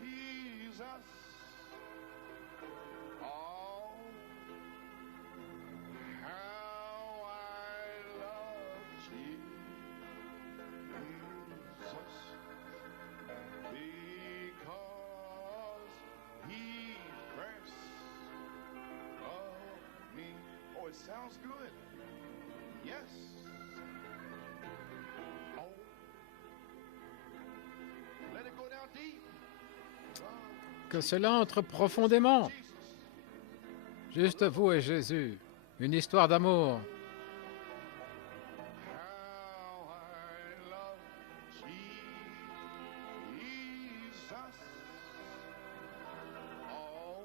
Jesus. Oh, how I love Jesus, because he first loved me. Oh, it sounds good. Yes. Oh, let it go down deep. Que cela entre profondément. Juste vous et Jésus. Une histoire d'amour. How I love Jesus. Oh,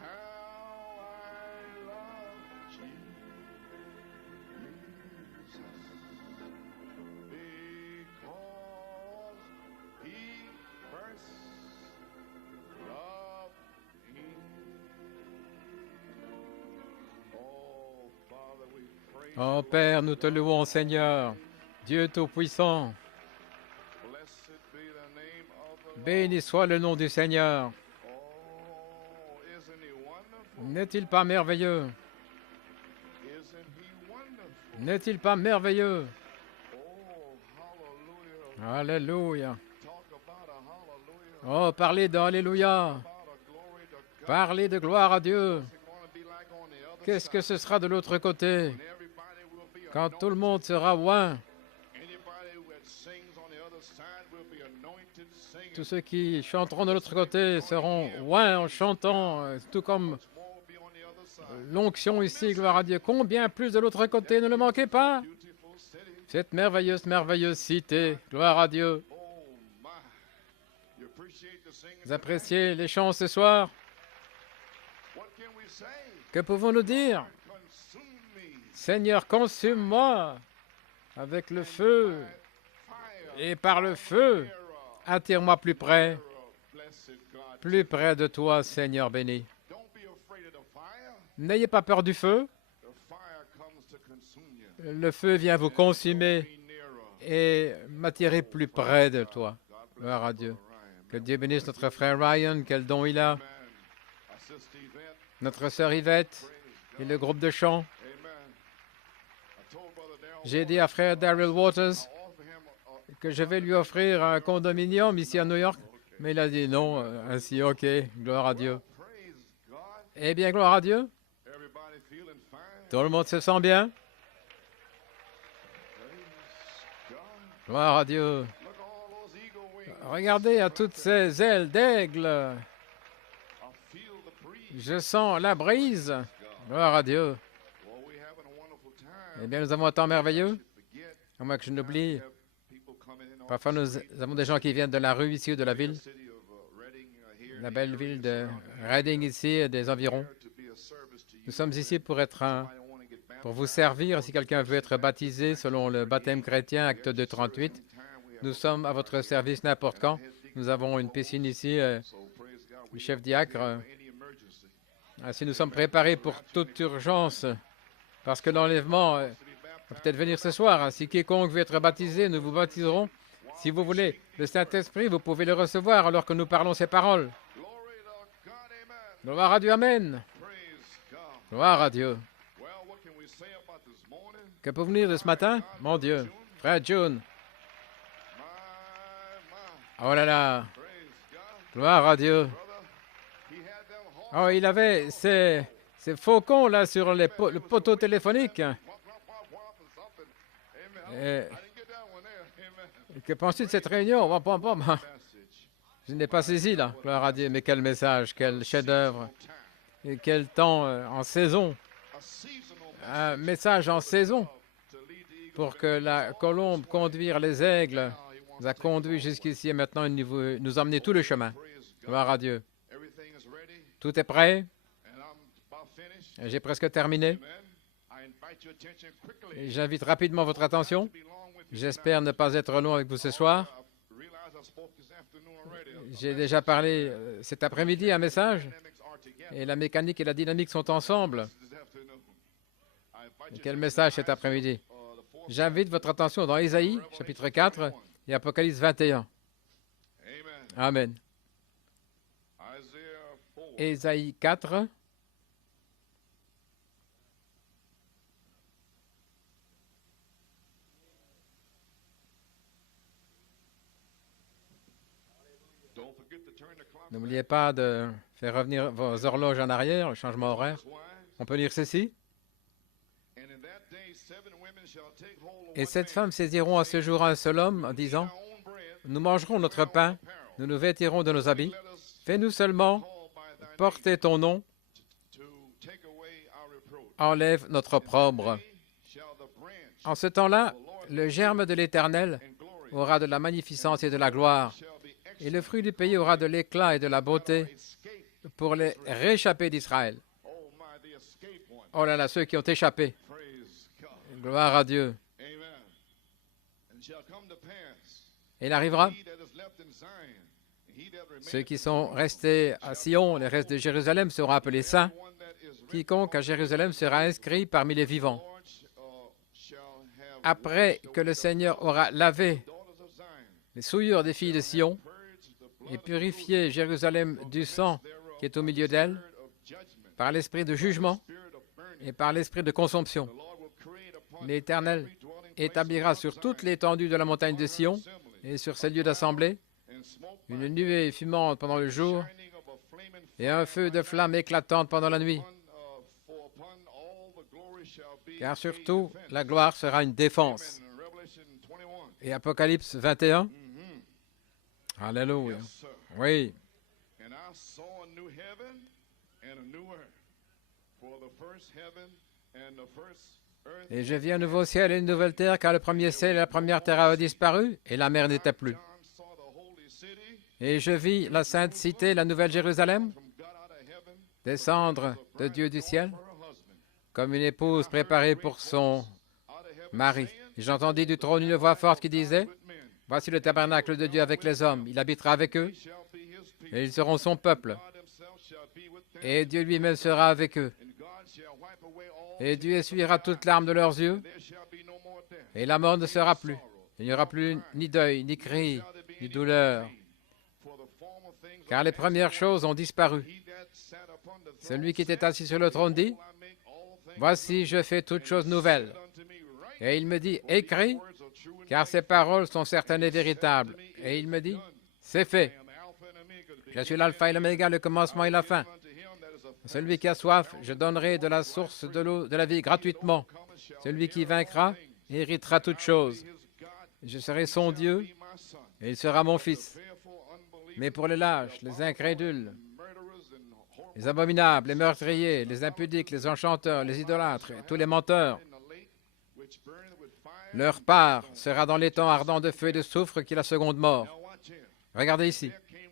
how I love Jesus. Because he first loved me. Oh, Father, we praise Oh you. Père, nous te louons, Seigneur, Dieu Tout-Puissant. Blessed be the name of the Lord. Béni soit le nom du Seigneur. Oh, isn't he wonderful? N'est-il pas merveilleux? Isn't he wonderful? N'est-il pas merveilleux? Oh, hallelujah. Alléluia. Talk about a hallelujah. Oh, parlez d'Alléluia. About a glory to God. Parlez de gloire à Dieu. What's it gonna be like on the other Qu'est-ce que side? ce sera de l'autre côté? When everybody will be Quand tout le anointed. monde sera oint, Anybody that sings on the other side will be anointed singing. tous ceux qui chanteront de l'autre côté seront oints en chantant, tout comme Much more will be on the other side. l'onction ici, gloire à Dieu. Combien plus de l'autre côté, ne le manquez pas. Beautiful city. Cette merveilleuse cité, gloire à Dieu. Oh my. You appreciate the singing Vous tonight? appréciez les chants ce soir? What can we say? Que pouvons-nous dire? Consume me. Seigneur, consume-moi avec le feu, Fire. et par le feu, attire-moi plus près Blessed God. plus près de toi, Seigneur béni. Don't be afraid of the fire. N'ayez pas peur du feu. The fire comes to consume you. Le feu vient vous consumer Be nearer. et m'attirer plus près de toi. God bless Gloire à you, Dieu. Brother Ryan. Que Dieu bénisse notre frère Ryan, quel don il a, Amen. Our sister Yvette. notre sœur Yvette Praise et God. le groupe de chant. Amen. I told Brother Darrell J'ai dit à frère Daryl Waters I'll offer him que je vais lui offrir un condominium ici à New York, mais il a dit non, ainsi, ok, gloire à Dieu. praise God. Eh bien, gloire à Dieu, Everybody feeling fine. tout le monde se sent bien, Praise God. gloire à Dieu. Look at all those eagle wings. Regardez à toutes ces ailes d'aigle, I feel the breeze. je sens la brise, gloire à Dieu. Well, we having a wonderful time. Eh bien, nous avons un temps merveilleux, Forget. à moins que je n'oublie. We have people coming in off Parfois, the nous street. avons des gens qui viennent de la rue ici ou de la ville, City of Reading, here, la the belle area ville de surrounding Reading ici et des environs. here to be a service to you. Nous sommes ici pour être Somebody wanna get pour baptized. vous servir. Si quelqu'un veut être baptisé selon le baptême chrétien, acte 238, Time we have nous sommes à votre service n'importe quand. Nous avons une piscine ici, so praise God. le We chef diacre. any emergency. Ainsi, nous sommes préparés pour toute urgence, parce que l'enlèvement va peut-être venir ce soir. Si quiconque veut être baptisé, nous vous baptiserons. Si vous voulez le Saint-Esprit, vous pouvez le recevoir alors que nous parlons ces paroles. Glory to God. Amen. Gloire à Dieu, Amen. Praise God. Gloire à Dieu. Well, what can we say about this morning? Que peut venir de ce matin? Mon Dieu. Frère June. My, Oh là là. praise God. Gloire à Dieu. Brother, he had them horns. Oh, il avait ces faucons là sur le poteau téléphonique. Womp, womp, womp, womp, and something. Amen. Eh, I didn't get that one there. Amen. que penses-tu de cette réunion? Wam, wam, wam. Message. Je n'ai pas saisi là. Gloire à Dieu. Mais quel message, quel chef-d'œuvre. Time. Et quel temps en saison. A seasonal Un message en saison to lead the eagle. pour que la colombe conduire les aigles Now he wants nous a conduits jusqu'ici et maintenant il nous a emmené tout le chemin. praise God. Gloire à Dieu. Everything is ready, Tout est prêt. and I'm about finished. J'ai presque terminé. Amen. I invite your attention quickly. Et j'invite rapidement votre attention. To be long with you J'espère ne pas être long avec vous ce soir. tonight. I realize I spoke this afternoon already. J'ai déjà parlé cet après-midi un message. Dynamics are together Et la mécanique et la dynamique sont ensemble. this afternoon. I invite Et you quel to message cet après-midi? the fourth J'invite votre attention dans Ésaïe, chapitre 4, et Apocalypse 21. Amen. Amen. Isaiah 4. Ésaïe 4. Don't forget to turn the clock N'oubliez pas de faire revenir vos horloges en arrière, le changement horaire. back. On peut lire ceci. And in that day, 7 women shall take hold of Et one 7 man, femmes saisiront à ce jour un seul homme en disant, our own bread, nous mangerons notre pain, nous nous vêtirons de nos habits. let us Fais-nous seulement call by thy porter ton nom, to take away our reproach. enlève notre opprobre. Shall the branch En ce temps-là, le germe de l'Éternel and glory aura de la magnificence et de la gloire, shall be et le fruit du pays aura de l'éclat et de la beauté escape. pour les réchappés d'Israël. Oh my, the escape one. Oh là là, ceux qui ont échappé. Praise God. Gloire à Dieu. Amen. And shall come to pass, Et il arrivera, he that is left in Zion, and he that ceux remaineth qui sont restés à Sion, les restes de Jérusalem seront appelés saints. one that is written, Quiconque à Jérusalem sera inscrit parmi les vivants. Lord, shall have Après que le Seigneur aura lavé daughters of Zion, les souillures des filles de Sion purged the blood et purifié Jérusalem du sang qui est au milieu d'elle of judgment, par l'esprit de jugement spirit of burning. et par l'esprit de consomption. The Lord will create upon L'Éternel every dwelling place établira of sur Zion toute l'étendue de la montagne de Sion assembly, et sur ses lieux d'assemblée and smoke une nuée fumante pendant le jour shining of a flaming et un feu de flamme éclatante pendant la nuit. for upon all the glory shall be Car a surtout, defense. la gloire sera une défense. Amen. Revelation 21. Et Apocalypse 21. Mhm. Alléluia. Yes, sir. Oui. And I saw a new heaven and a new earth. For the first heaven and the first earth. Et je vis un nouveau ciel et une nouvelle terre, car le premier ciel et la première terre avaient disparu, et la mer n'était plus. John saw the holy city Et je vis la sainte cité, la nouvelle Jérusalem, from God out of heaven, descendre de Dieu du ciel, for her husband. comme une épouse préparée pour son Out of heaven mari. saying, Et j'entendis du trône une voix forte qui disait, with men. voici le tabernacle de Dieu avec les hommes, il habitera avec eux, Shall be his people. et ils seront son peuple, God himself shall be with them. et Dieu lui-même sera avec eux. And God shall wipe away all Et Dieu essuiera toute larme de leurs yeux, there shall be no more death. et la mort ne sera plus. Il n'y aura plus ni deuil, ni cri, ni douleur, For the former things car les premières choses ont disparu. he that sat upon the throne Celui qui était assis sur le trône dit, I make all things voici, je fais toutes choses nouvelles. unto me right. Et il me dit, écris, Words are true and car ces paroles sont certaines et véritables. Et il me dit, c'est fait. I am Alpha and Omega, the Je suis l'alpha et l'oméga, le commencement et la fin. unto him that is a Celui qui a soif, je donnerai de la source de l'eau de la vie gratuitement. Celui qui vaincra héritera toutes choses. Je serai son Dieu be my son. et il sera mon fils. Therefore, unbelievers, Mais pour les lâches, les incrédules, murderers, and whore les abominables, les meurtriers, les impudiques, les enchanteurs, les idolâtres, et tous les menteurs, in the lake, which burneth with fire. leur part sera dans les temps ardents de feu et de soufre qui est la seconde mort. Now watch here. Regardez ici. There came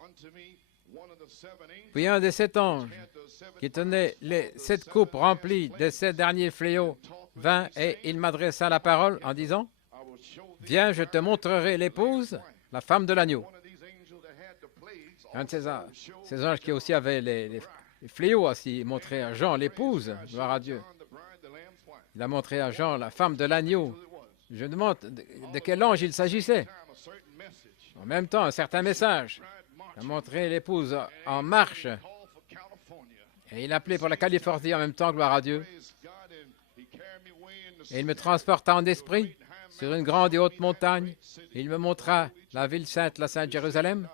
unto me one of the 7 angels Puis un des 7 anges had the 7 qui tenait les 7 coupes remplies des 7 derniers fléaux vint et il m'adressa la parole en disant, I will show thee viens, je te montrerai l'épouse, la femme de l'agneau. one of these angels that had the plagues Un de also showed ces anges qui aussi avait les fléaux, ainsi montré à Jean l'épouse, gloire à Dieu. John the bride, the lamb's wife. Il a montré à Jean la femme de l'agneau. It was. Je me demande de quel ange il s'agissait. Time a certain message. En même temps, un certain message. Bride Il a marching. montré l'épouse en marche. Called for California. Et il appelait pour la Californie en même temps, gloire à Dieu. Praise God, and he carried me away in the Et il me transporta en esprit sur une grande et haute montagne. Et il me montra la ville sainte, la sainte Jérusalem,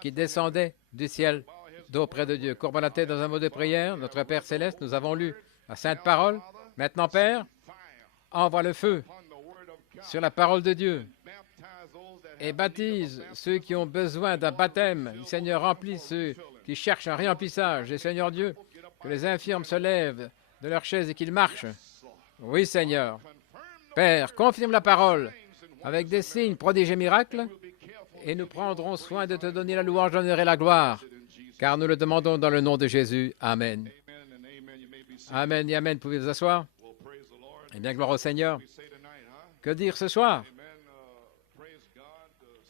qui descendait du ciel d'auprès de Dieu. Courbons la tête dans un mot de prière. Notre Père céleste, nous avons lu la sainte parole. Maintenant, Père, envoie le feu upon the word of God. sur la parole de Dieu Baptize those that et have baptise ceux qui ont besoin d'un baptême. Seigneur, remplis ceux qui cherchent un réemplissage. Et Seigneur Dieu, que les infirmes se lèvent de leur chaise et qu'ils marchent. Oui, Seigneur. Père, confirme la parole avec des signes, prodiges et miracles, et nous prendrons soin de te donner la louange, l'honneur et la gloire, car nous le demandons dans le nom de Jésus. Amen. Amen and amen. You may be seated. Amen et Amen. Pouvez vous asseoir? Well, praise the Lord. Eh bien, gloire au Seigneur. We say tonight, huh? Que dire ce soir? Amen. Praise God.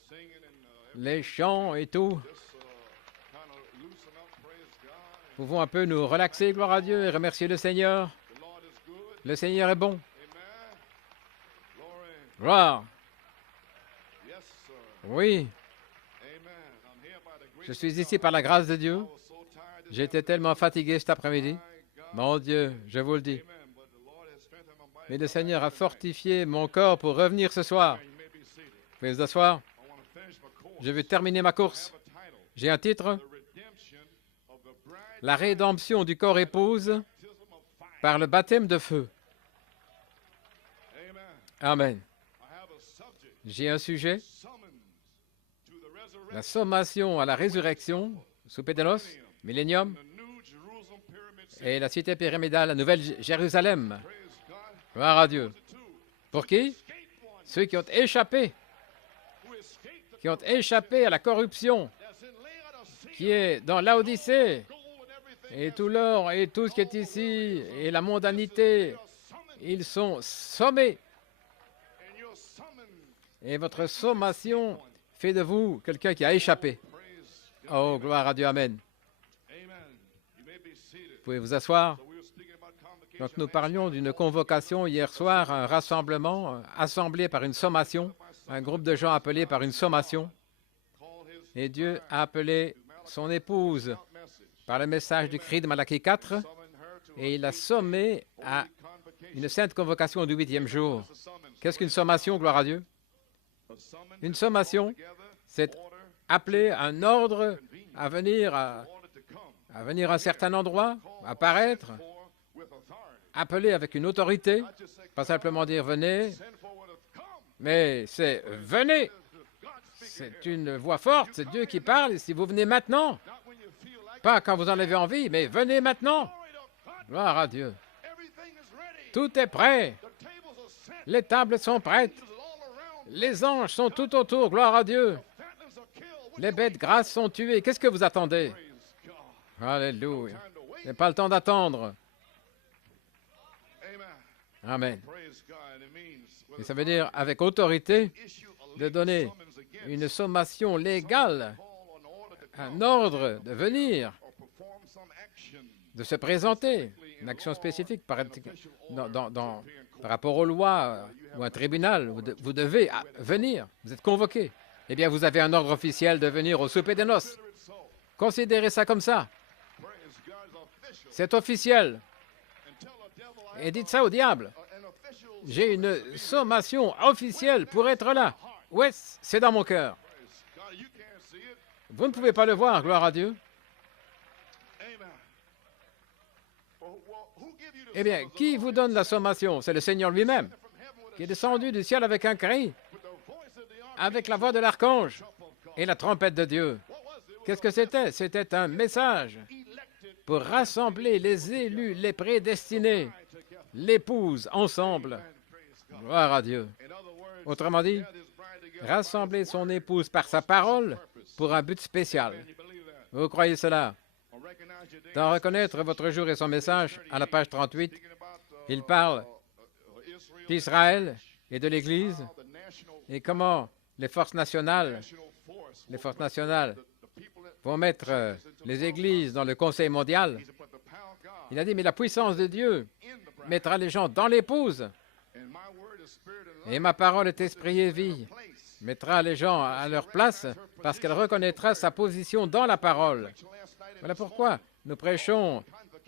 Singing and Les chants et tout. just kind of loosen up. Praise God. Pouvons un peu nous relaxer, gloire à Dieu, et remercier le Seigneur. The Lord is good. Le Seigneur est bon. Amen. Glory. Gloire. Yes, Oui, je suis ici par la grâce de Dieu. J'étais tellement fatigué cet après-midi. Mon Dieu, je vous le dis. Mais le Seigneur a fortifié mon corps pour revenir ce soir. Vous pouvez vous asseoir. Je vais terminer ma course. J'ai un titre. La rédemption du corps épouse par le baptême de feu. Amen. J'ai un sujet. La sommation à la résurrection, Soupédelos, Millénium, et la cité pyramidale, la Nouvelle Jérusalem. Gloire à Dieu. Pour qui? Ceux qui ont échappé à la corruption qui est dans l'Odyssée, et tout l'or et tout ce qui est ici, et la mondanité, ils sont sommés. Et votre sommation fait de vous quelqu'un qui a échappé. Oh, gloire à Dieu, Amen. Vous pouvez vous asseoir. Donc, nous parlions d'une convocation hier soir, un rassemblement, assemblé par une sommation, un groupe de gens appelés par une sommation. Et Dieu a appelé son épouse par le message du cri de Malachie 4, et il a sommé à une sainte convocation du 8e jour. Qu'est-ce qu'une sommation, gloire à Dieu? Une sommation, c'est appeler un ordre à venir à un certain endroit, apparaître, appeler avec une autorité, pas simplement dire venez, mais c'est venez. C'est une voix forte, c'est Dieu qui parle, et si vous venez maintenant, pas quand vous en avez envie, mais venez maintenant. Gloire à Dieu. Tout est prêt. Les tables sont prêtes. Les anges sont tout autour, gloire à Dieu. Les bêtes grasses sont tuées. Qu'est-ce que vous attendez? Alléluia. Il n'y a pas le temps d'attendre. Amen. Et ça veut dire, avec autorité, de donner une sommation légale, un ordre de venir, de se présenter, une action spécifique par rapport aux lois ou un tribunal. Vous devez venir, vous êtes convoqué. Eh bien, vous avez un ordre officiel de venir au souper des noces. Considérez ça comme ça. C'est officiel. Et dites ça au diable. J'ai une sommation officielle pour être là. Ouais, c'est dans mon cœur. Vous ne pouvez pas le voir, gloire à Dieu. Eh bien, qui vous donne la sommation? C'est le Seigneur lui-même, qui est descendu du ciel avec un cri, avec la voix de l'archange et la trompette de Dieu. Qu'est-ce que c'était? C'était un message pour rassembler les élus, les prédestinés, l'épouse ensemble. Gloire à Dieu. Autrement dit, rassembler son épouse par sa parole pour un but spécial. Vous croyez cela? Dans Reconnaître votre jour et son message, à la page 38, il parle d'Israël et de l'Église et comment les forces nationales vont mettre les églises dans le Conseil mondial. Il a dit, mais la puissance de Dieu mettra les gens dans l'épouse. Et ma parole est esprit et vie, mettra les gens à leur place parce qu'elle reconnaîtra sa position dans la parole. Voilà pourquoi nous prêchons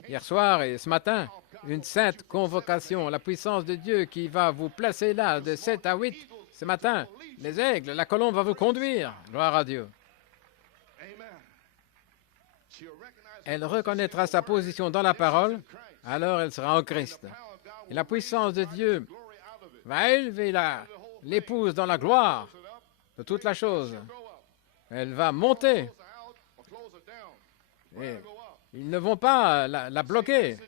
hier soir et ce matin une sainte convocation, la puissance de Dieu qui va vous placer là de 7 à 8 ce matin. Les aigles, la colombe va vous conduire. Gloire à Dieu. Elle reconnaîtra sa position dans la parole, alors elle sera en Christ. Et la puissance de Dieu va élever l'épouse dans la gloire de toute la chose. Elle va monter. Et ils ne vont pas la bloquer.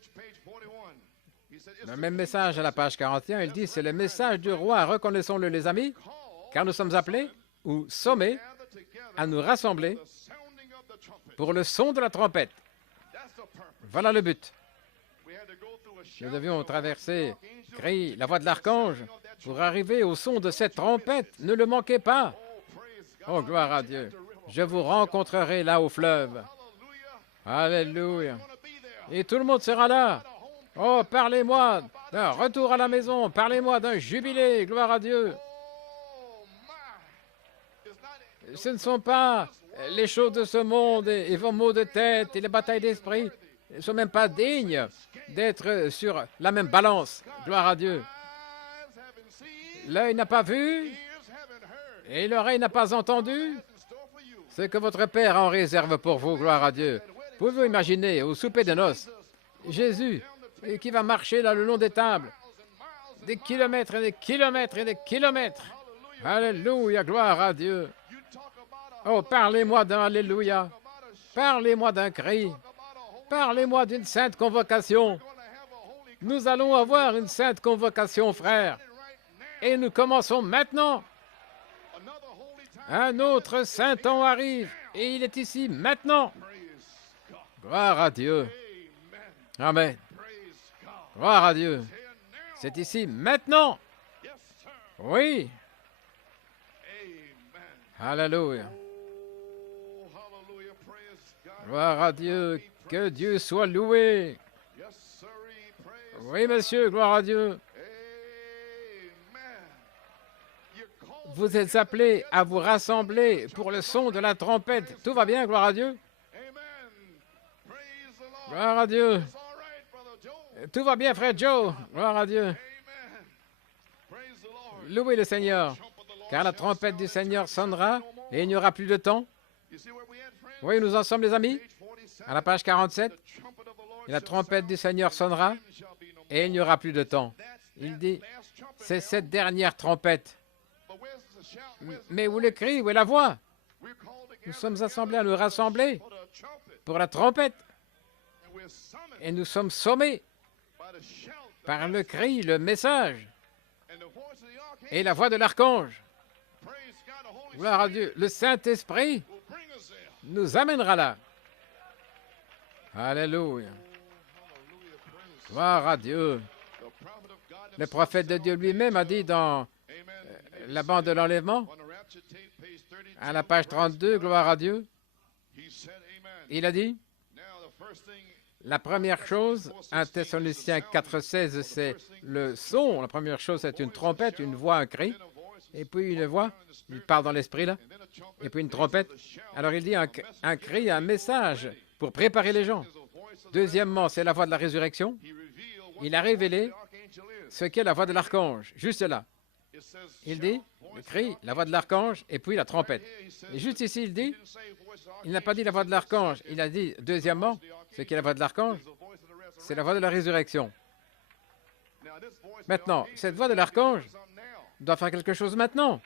Le même message à la page 41, il dit, c'est le message du roi, reconnaissons-le les amis, car nous sommes appelés ou sommés à nous rassembler pour le son de la trompette. Voilà le but. Nous devions traverser, crier la voix de l'archange pour arriver au son de cette trompette. Ne le manquez pas. Oh, gloire à Dieu. Je vous rencontrerai là au fleuve. Alléluia. Et tout le monde sera là. Oh, parlez-moi d'un retour à la maison. Parlez-moi d'un jubilé. Gloire à Dieu. Ce ne sont pas les choses de ce monde et vos maux de tête et les batailles d'esprit ne sont même pas dignes d'être sur la même balance. Gloire à Dieu. L'œil n'a pas vu et l'oreille n'a pas entendu ce que votre Père en réserve pour vous. Gloire à Dieu. Pouvez-vous imaginer au souper de noces, Jésus qui va marcher là le long des tables, des kilomètres et des kilomètres et des kilomètres. Alléluia, gloire à Dieu. Oh, parlez-moi d'un Alléluia. Parlez-moi d'un cri. Parlez-moi d'une sainte convocation. Nous allons avoir une sainte convocation, frères. Et nous commençons maintenant. Un autre saint temps arrive. Et il est ici maintenant. Gloire à Dieu. Amen. Gloire à Dieu. C'est ici maintenant. Oui. Alléluia. Gloire à Dieu. Que Dieu soit loué. Oui, monsieur, gloire à Dieu. Vous êtes appelés à vous rassembler pour le son de la trompette. Tout va bien, gloire à Dieu. Gloire à Dieu. Tout va bien, frère Joe. Gloire à Dieu. Louez le Seigneur, car la trompette du Seigneur sonnera et il n'y aura plus de temps. Oui, nous en sommes, les amis, à la page 47. Et la trompette du Seigneur sonnera et il n'y aura plus de temps. Il dit, c'est cette dernière trompette. Mais où le cri, où est la voix? Nous sommes assemblés à nous rassembler pour la trompette. Et nous sommes sommés par le cri, le message et la voix de l'archange. Gloire à Dieu. Le Saint-Esprit nous amènera là. Alléluia. Gloire à Dieu. Le prophète de Dieu lui-même a dit dans la bande de l'enlèvement, à la page 32, gloire à Dieu, il a dit, la première chose, 1 Thessaloniciens 4,16, c'est le son. La première chose, c'est une trompette, une voix, un cri. Et puis une voix, il parle dans l'esprit là. Et puis une trompette. Alors il dit un cri, un message pour préparer les gens. Deuxièmement, c'est la voix de la résurrection. Il a révélé ce qu'est la voix de l'archange, juste là. Il dit, le cri, la voix de l'archange, et puis la trompette. Et juste ici, il dit, il n'a pas dit la voix de l'archange, il a dit, deuxièmement, ce qu'est la voix de l'archange, c'est la voix de la résurrection. Maintenant, cette voix de l'archange doit faire quelque chose maintenant.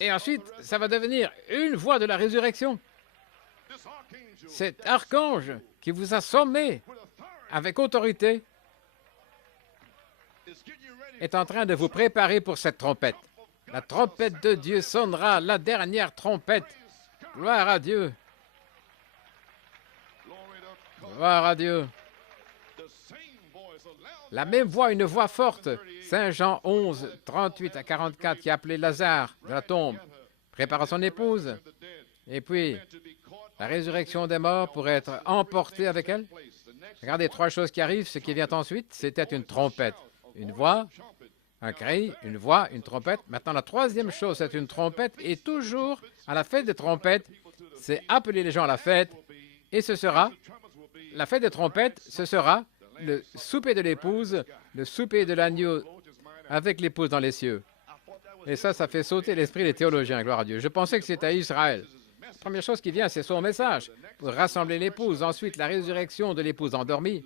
Et ensuite, ça va devenir une voix de la résurrection. Cet archange qui vous a sommé avec autorité est en train de vous préparer pour cette trompette. La trompette de Dieu sonnera, la dernière trompette. Gloire à Dieu. Gloire à Dieu. La même voix, une voix forte. Saint Jean 11, 38 à 44, qui a appelé Lazare de la tombe, prépare son épouse. Et puis, la résurrection des morts pour être emporté avec elle. Regardez, trois choses qui arrivent. Ce qui vient ensuite, c'était une trompette. Une voix, un cri, une voix, une trompette. Maintenant, la troisième chose, c'est une trompette. Et toujours, à la fête des trompettes, c'est appeler les gens à la fête. Et ce sera, la fête des trompettes, ce sera le souper de l'épouse, le souper de l'agneau avec l'épouse dans les cieux. Et ça fait sauter l'esprit des théologiens, gloire à Dieu. Je pensais que c'était à Israël. La première chose qui vient, c'est son message pour rassembler l'épouse. Ensuite, la résurrection de l'épouse endormie.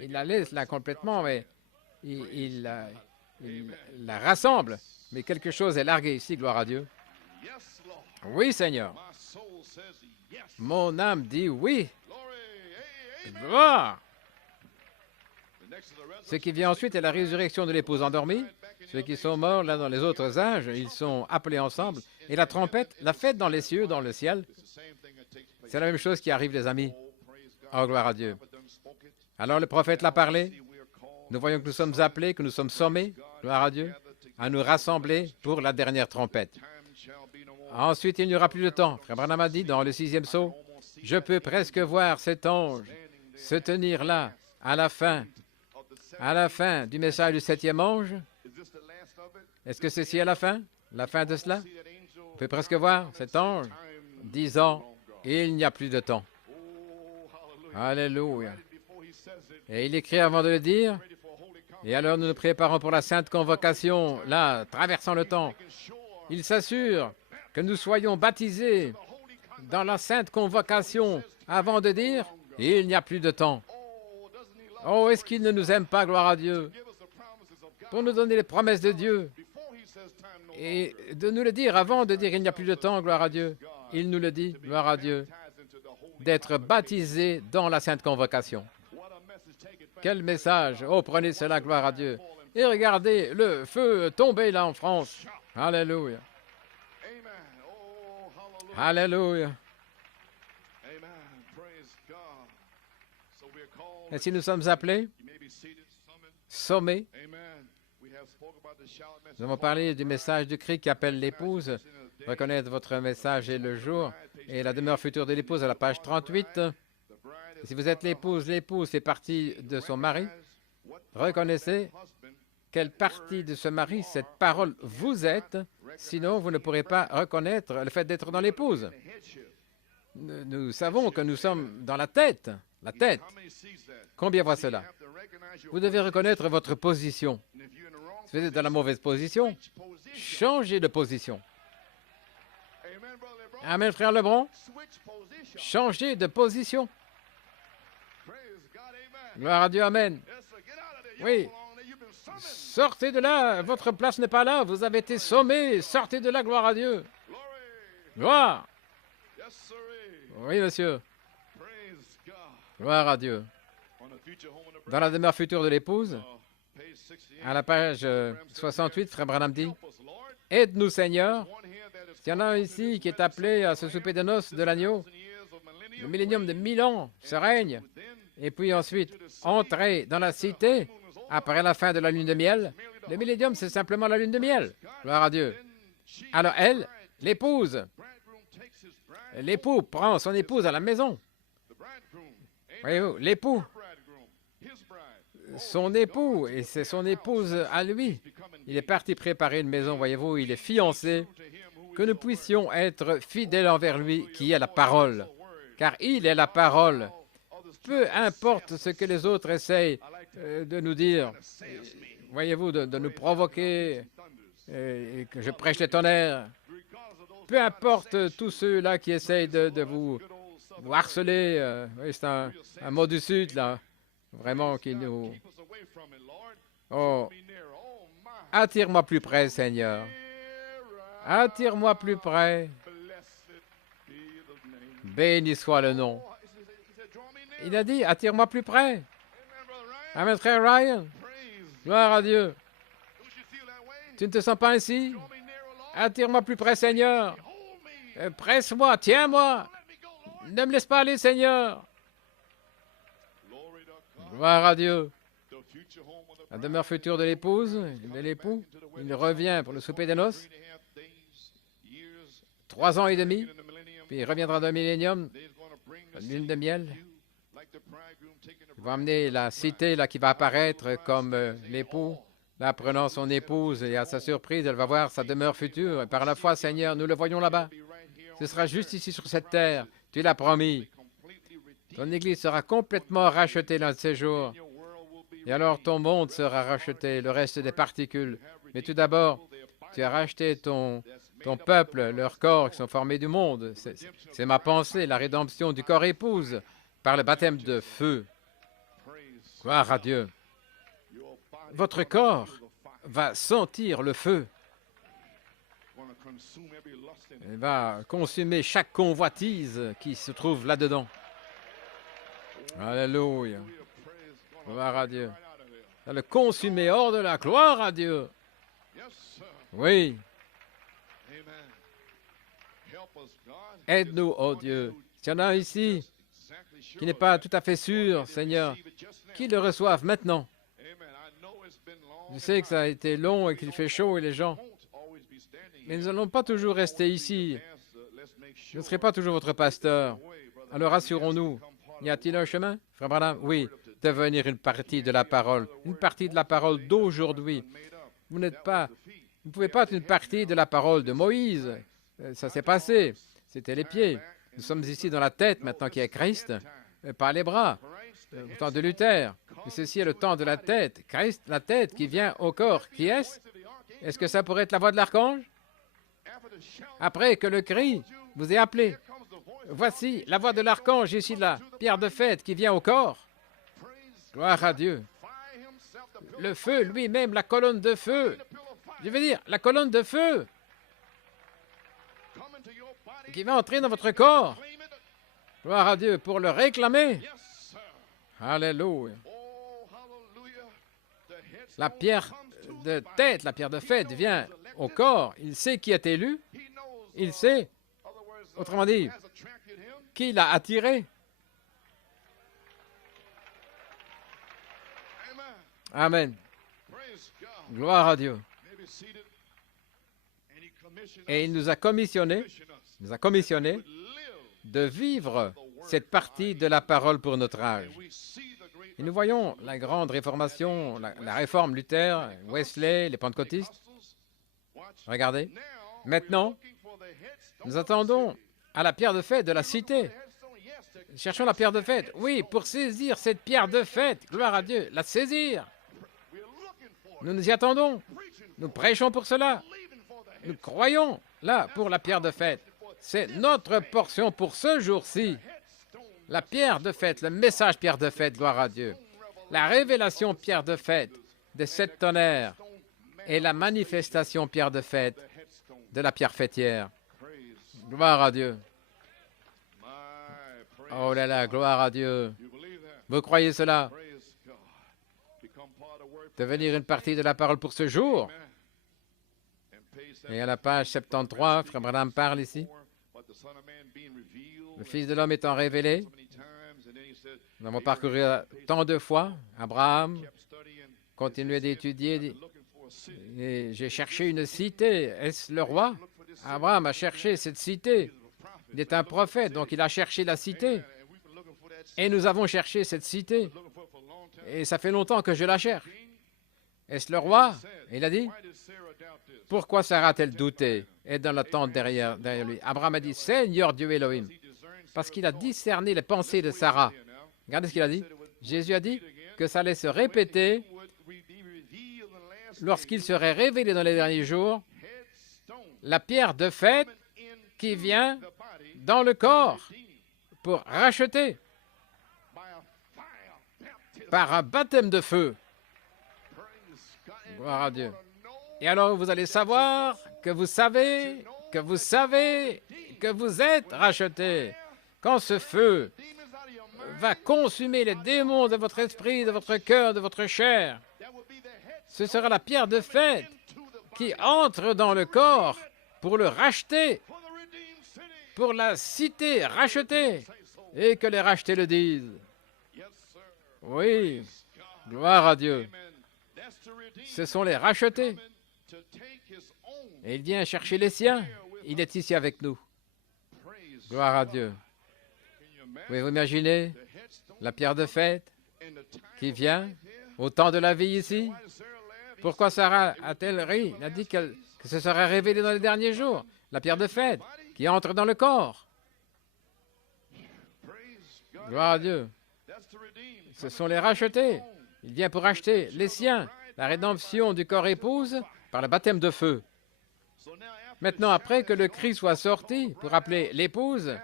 Il la laisse là complètement, mais il la rassemble. Mais quelque chose est largué ici, gloire à Dieu. Oui, Seigneur. Mon âme dit oui. Gloire. Ce qui vient ensuite est la résurrection de l'épouse endormie. Ceux qui sont morts là dans les autres âges, ils sont appelés ensemble. Et la trompette, la fête dans les cieux, dans le ciel, c'est la même chose qui arrive, les amis. Oh, gloire à Dieu. Alors le prophète l'a parlé. Nous voyons que nous sommes appelés, que nous sommes sommés, gloire à Dieu, à nous rassembler pour la dernière trompette. Ensuite, il n'y aura plus de temps. Frère Branham a dit dans le 6e psaume, « Je peux presque voir cet ange se tenir là à la fin du message du 7e ange. Est-ce que ceci est la fin de cela? Vous pouvez presque voir cet ange disant, il n'y a plus de temps. Alléluia. Et il écrit avant de le dire, et alors nous nous préparons pour la sainte convocation, là, traversant le temps. Il s'assure que nous soyons baptisés dans la sainte convocation avant de dire, il n'y a plus de temps. Oh, est-ce qu'il ne nous aime pas, gloire à Dieu, pour nous donner les promesses de Dieu et de nous le dire avant de dire il n'y a plus de temps, gloire à Dieu. Il nous le dit, gloire à Dieu, d'être baptisés dans la sainte convocation. Quel message! Oh, prenez cela, gloire à Dieu. Et regardez le feu tomber là en France. Alléluia. Alléluia. Et si nous sommes appelés, sommés, nous avons parlé du message du cri qui appelle l'épouse. Reconnaître votre message et le jour et la demeure future de l'épouse à la page 38. Si vous êtes l'épouse fait partie de son mari. Reconnaissez quelle partie de ce mari, cette parole, vous êtes. Sinon, vous ne pourrez pas reconnaître le fait d'être dans l'épouse. Nous savons que nous sommes dans la tête. La tête. Combien voit cela? Vous devez reconnaître votre position. Si vous êtes dans la mauvaise position, changez de position. Amen, frère Lebron. Changez de position. Gloire à Dieu, amen. Oui. Sortez de là, votre place n'est pas là, vous avez été sommé, sortez de là, gloire à Dieu. Gloire. Oui, monsieur. Gloire à Dieu. Dans la demeure future de l'épouse, à la page 68, frère Branham dit, « Aide-nous, Seigneur. » Il y en a un ici qui est appelé à ce souper de noces de l'agneau. Le millénium de 1000 ans se règne. Et puis ensuite, entrer dans la cité après la fin de la lune de miel. Le millénium, c'est simplement la lune de miel. Gloire à Dieu. Alors elle, l'épouse, l'époux prend son épouse à la maison. Voyez-vous, l'époux, son époux, et c'est son épouse à lui. Il est parti préparer une maison, voyez-vous, il est fiancé. Que nous puissions être fidèles envers lui, qui est la parole. Car il est la parole. Peu importe ce que les autres essayent de nous dire, voyez-vous, de nous provoquer, et que je prêche les tonnerres. Peu importe tous ceux-là qui essayent de vous harceler, oui, c'est un mot du Sud, là, vraiment, qui nous... Oh, attire-moi plus près, Seigneur. Attire-moi plus près. Béni soit le nom. Il a dit, attire-moi plus près. Amen, frère Ryan. Gloire à Dieu. Tu ne te sens pas ainsi? Attire-moi plus près, Seigneur. Presse-moi, tiens-moi. Ne me laisse pas aller, Seigneur. Gloire à Dieu. La demeure future de l'épouse, de l'époux, il revient pour le souper des noces. 3 ans et demi, puis il reviendra d'un millénium, la lune de miel. Il va amener la cité là, qui va apparaître comme l'époux, là, prenant son épouse, et à sa surprise, elle va voir sa demeure future. Et par la foi, Seigneur, nous le voyons là-bas. Ce sera juste ici sur cette terre. Tu l'as promis. Ton Église sera complètement rachetée l'un de ces jours. Et alors ton monde sera racheté, le reste des particules. Mais tout d'abord, tu as racheté ton peuple, leur corps qui sont formés du monde. C'est ma pensée, la rédemption du corps épouse par le baptême de feu. Gloire à Dieu. Votre corps va sentir le feu. Il va consumer chaque convoitise qui se trouve là-dedans. Alléluia. Gloire à Dieu. Ça va le consumer hors de la gloire à Dieu. Oui. Aide-nous, oh Dieu. S'il y en a ici qui n'est pas tout à fait sûr, Seigneur, qu'ils le reçoivent maintenant. Je sais que ça a été long et qu'il fait chaud et les gens. Mais nous n'allons pas toujours rester ici. Je ne serai pas toujours votre pasteur. Alors assurons-nous. Y a-t-il un chemin, Frère Branham? Oui, devenir une partie de la parole d'aujourd'hui. Vous Vous ne pouvez pas être une partie de la parole de Moïse. Ça s'est passé. C'était les pieds. Nous sommes ici dans la tête maintenant qui est Christ, pas les bras. Au temps de Luther. Mais ceci est le temps de la tête. Christ, la tête qui vient au corps. Qui est-ce? Est-ce que ça pourrait être la voix de l'archange? Après que le cri vous ait appelé. Voici la voix de l'archange ici de la pierre de fête qui vient au corps. Gloire à Dieu. Le feu lui-même, la colonne de feu. Je veux dire, la colonne de feu qui va entrer dans votre corps. Gloire à Dieu pour le réclamer. Alléluia. La pierre de tête, la pierre de fête vient au corps. Il sait qui est élu. Il sait, autrement dit, qui l'a attiré. Amen. Gloire à Dieu. Et il nous a commissionné de vivre cette partie de la parole pour notre âge. Et nous voyons la grande réformation, la réforme Luther, Wesley, les pentecôtistes. Regardez. Maintenant, nous attendons à la pierre de fête de la cité. Cherchons la pierre de fête. Oui, pour saisir cette pierre de fête, gloire à Dieu, la saisir. Nous nous y attendons. Nous prêchons pour cela. Nous croyons là pour la pierre de fête. C'est notre portion pour ce jour-ci. La pierre de fête, le message pierre de fête, gloire à Dieu. La révélation pierre de fête des 7 tonnerres et la manifestation pierre de fête de la pierre fêtière. Gloire à Dieu. Oh là là, gloire à Dieu. Vous croyez cela? Devenir une partie de la parole pour ce jour. Et à la page 73, Frère Branham parle ici. Le Fils de l'homme étant révélé. Nous avons parcouru tant de fois. Abraham continuait d'étudier. Et j'ai cherché une cité. Est-ce le roi? Abraham a cherché cette cité. Il est un prophète, donc il a cherché la cité. Et nous avons cherché cette cité. Et ça fait longtemps que je la cherche. Est-ce le roi? Il a dit. Pourquoi Sarah a-t-elle douté? Et dans la tente derrière lui. Abraham a dit, Seigneur Dieu Elohim. Parce qu'il a discerné les pensées de Sarah. Regardez ce qu'il a dit. Jésus a dit que ça allait se répéter lorsqu'il serait révélé dans les derniers jours la pierre de fête qui vient dans le corps pour racheter par un baptême de feu. Gloire à Dieu. Et alors vous allez savoir que vous savez, que vous êtes rachetés. Quand ce feu va consumer les démons de votre esprit, de votre cœur, de votre chair, ce sera la pierre de fête qui entre dans le corps pour le racheter, pour la cité rachetée, et que les rachetés le disent. Oui, gloire à Dieu. Ce sont les rachetés. Et il vient chercher les siens. Il est ici avec nous. Gloire à Dieu. Pouvez-vous imaginer la pierre de fête qui vient au temps de la vie ici? Pourquoi Sarah a-t-elle ri? Elle a dit que ce sera révélé dans les derniers jours. La pierre de fête qui entre dans le corps. Gloire à Dieu. Ce sont les rachetés. Il vient pour racheter les siens. La rédemption du corps épouse par le baptême de feu. Maintenant, après que le Christ soit sorti pour appeler l'épouse,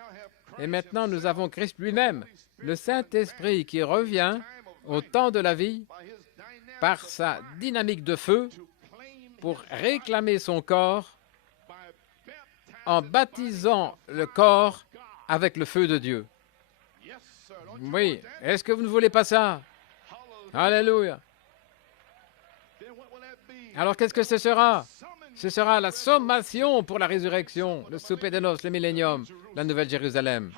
et maintenant nous avons Christ lui-même, le Saint-Esprit qui revient au temps de la vie par sa dynamique de feu pour réclamer son corps en baptisant le corps avec le feu de Dieu. Oui, est-ce que vous ne voulez pas ça? Alléluia. Alors qu'est-ce que ce sera? Ce sera la sommation pour la résurrection, le souper des noces, le millénium, la Nouvelle Jérusalem.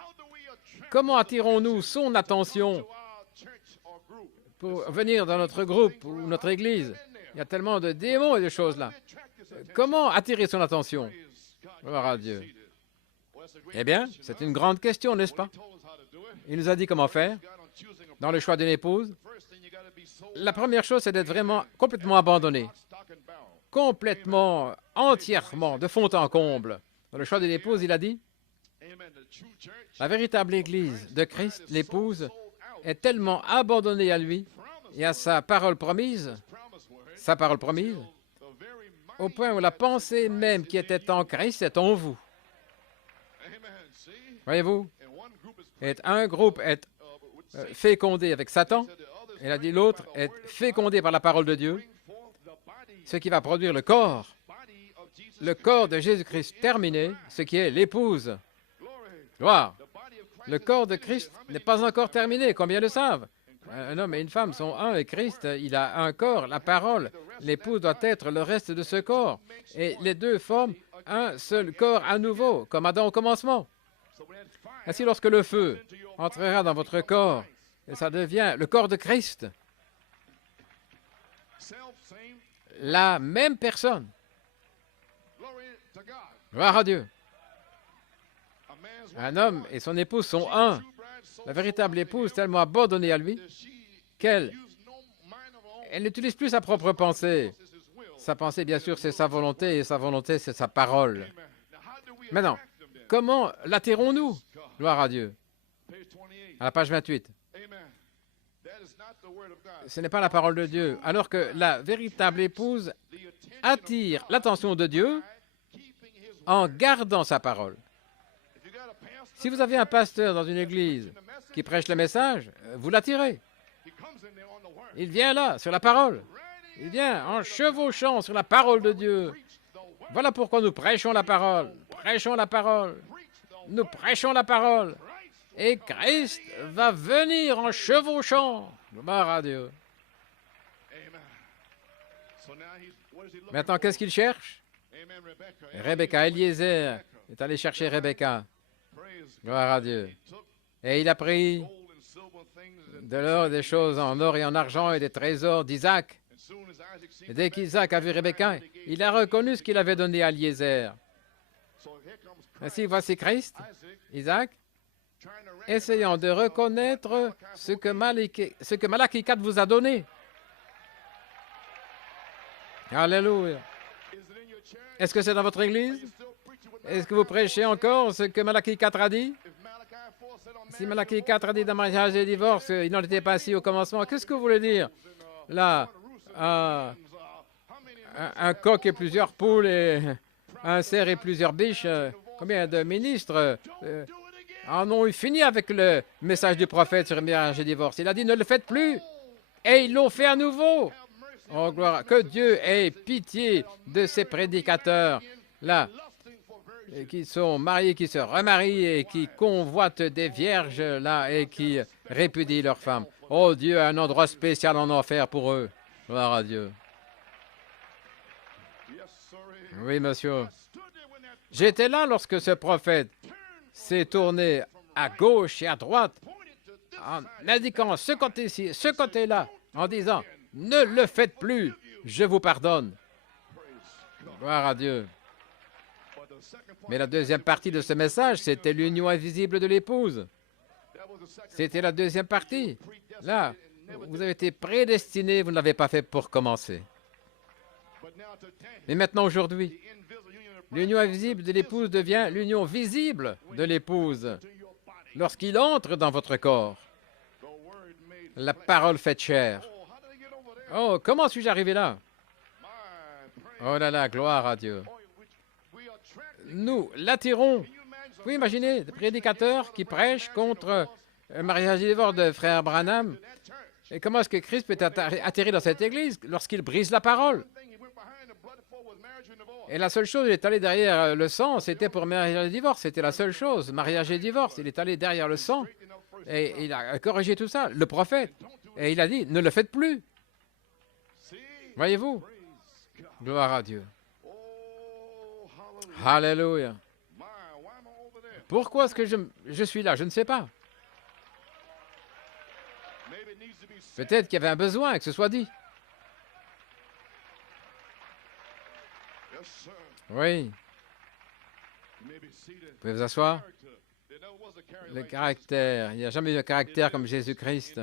Comment attirons-nous son attention pour venir dans notre groupe ou notre église? Il y a tellement de démons et de choses là. Comment attirer son attention? Gloire à Dieu. Eh bien, c'est une grande question, n'est-ce pas? Il nous a dit comment faire dans le choix d'une épouse. La première chose, c'est d'être vraiment complètement abandonné. complètement, entièrement, de fond en comble. Dans le choix de l'épouse, il a dit, la véritable Église de Christ, l'épouse, est tellement abandonnée à lui et à sa parole promise, au point où la pensée même qui était en Christ est en vous. Voyez-vous, un groupe est fécondé avec Satan, il a dit l'autre est fécondé par la parole de Dieu, ce qui va produire le corps de Jésus-Christ terminé, ce qui est l'épouse. Gloire. Le corps de Christ n'est pas encore terminé, combien le savent? Un homme et une femme sont un et Christ, il a un corps, la parole. L'épouse doit être le reste de ce corps. Et les deux forment un seul corps à nouveau, comme Adam au commencement. Ainsi, lorsque le feu entrera dans votre corps, et ça devient le corps de Christ, la même personne. Gloire à Dieu. Un homme et son épouse sont un. La véritable épouse tellement abandonnée à lui qu'elle n'utilise plus sa propre pensée. Sa pensée, bien sûr, c'est sa volonté, et sa volonté, c'est sa parole. Maintenant, comment l'attirons-nous? Gloire à Dieu. À la page 28. Ce n'est pas la parole de Dieu. Alors que la véritable épouse attire l'attention de Dieu en gardant sa parole. Si vous avez un pasteur dans une église qui prêche le message, vous l'attirez. Il vient là, sur la parole. Il vient en chevauchant sur la parole de Dieu. Voilà pourquoi nous prêchons la parole. Prêchons la parole. Nous prêchons la parole. Et Christ va venir en chevauchant. Gloire à Dieu. Maintenant, qu'est-ce qu'il cherche? Rebecca, Eliezer est allé chercher Rebecca. Gloire à Dieu. Et il a pris de l'or, des choses en or et en argent et des trésors d'Isaac. Et dès qu'Isaac a vu Rebecca, il a reconnu ce qu'il avait donné à Eliezer. Ainsi, voici Christ, Isaac, essayant de reconnaître ce que Malachie 4 vous a donné. Alléluia. Est-ce que c'est dans votre église? Est-ce que vous prêchez encore ce que Malachie 4 a dit? Si Malachie 4 a dit dans mariage et divorce, il n'en était pas assis au commencement, qu'est-ce que vous voulez dire? Là, un coq et plusieurs poules, et un cerf et plusieurs biches, combien de ministres en ont eu fini avec le message du prophète sur le mariage et divorce? Il a dit, ne le faites plus. Et ils l'ont fait à nouveau. Oh, gloire. Que Dieu ait pitié de ces prédicateurs, là, qui sont mariés, qui se remarient et qui convoitent des vierges, là, et qui répudient leurs femmes. Oh, Dieu a un endroit spécial en enfer pour eux. Gloire à Dieu. Oui, monsieur. J'étais là lorsque ce prophète s'est tourné à gauche et à droite en indiquant ce côté-ci, ce côté-là, en disant « Ne le faites plus, je vous pardonne. » Gloire à Dieu. Mais la deuxième partie de ce message, c'était l'union invisible de l'épouse. C'était la deuxième partie. Là, vous avez été prédestiné, vous ne l'avez pas fait pour commencer. Mais maintenant, aujourd'hui, l'union invisible de l'épouse devient l'union visible de l'épouse. Lorsqu'il entre dans votre corps, la parole faite chair. Oh, comment suis-je arrivé là? Oh là là, gloire à Dieu. Nous l'attirons. Vous pouvez imaginer des prédicateurs qui prêchent contre un mariage et divorce de frère Branham. Et comment est-ce que Christ peut atterrir dans cette église lorsqu'il brise la parole? Et la seule chose, il est allé derrière le sang, c'était pour mariage et divorce. C'était la seule chose, mariage et divorce. Il est allé derrière le sang et il a corrigé tout ça, le prophète. Et il a dit, ne le faites plus. Voyez-vous? Gloire à Dieu. Alléluia. Pourquoi est-ce que je suis là? Je ne sais pas. Peut-être qu'il y avait un besoin que ce soit dit. Oui. Vous pouvez vous asseoir? Le caractère. Il n'y a jamais eu un caractère comme Jésus-Christ.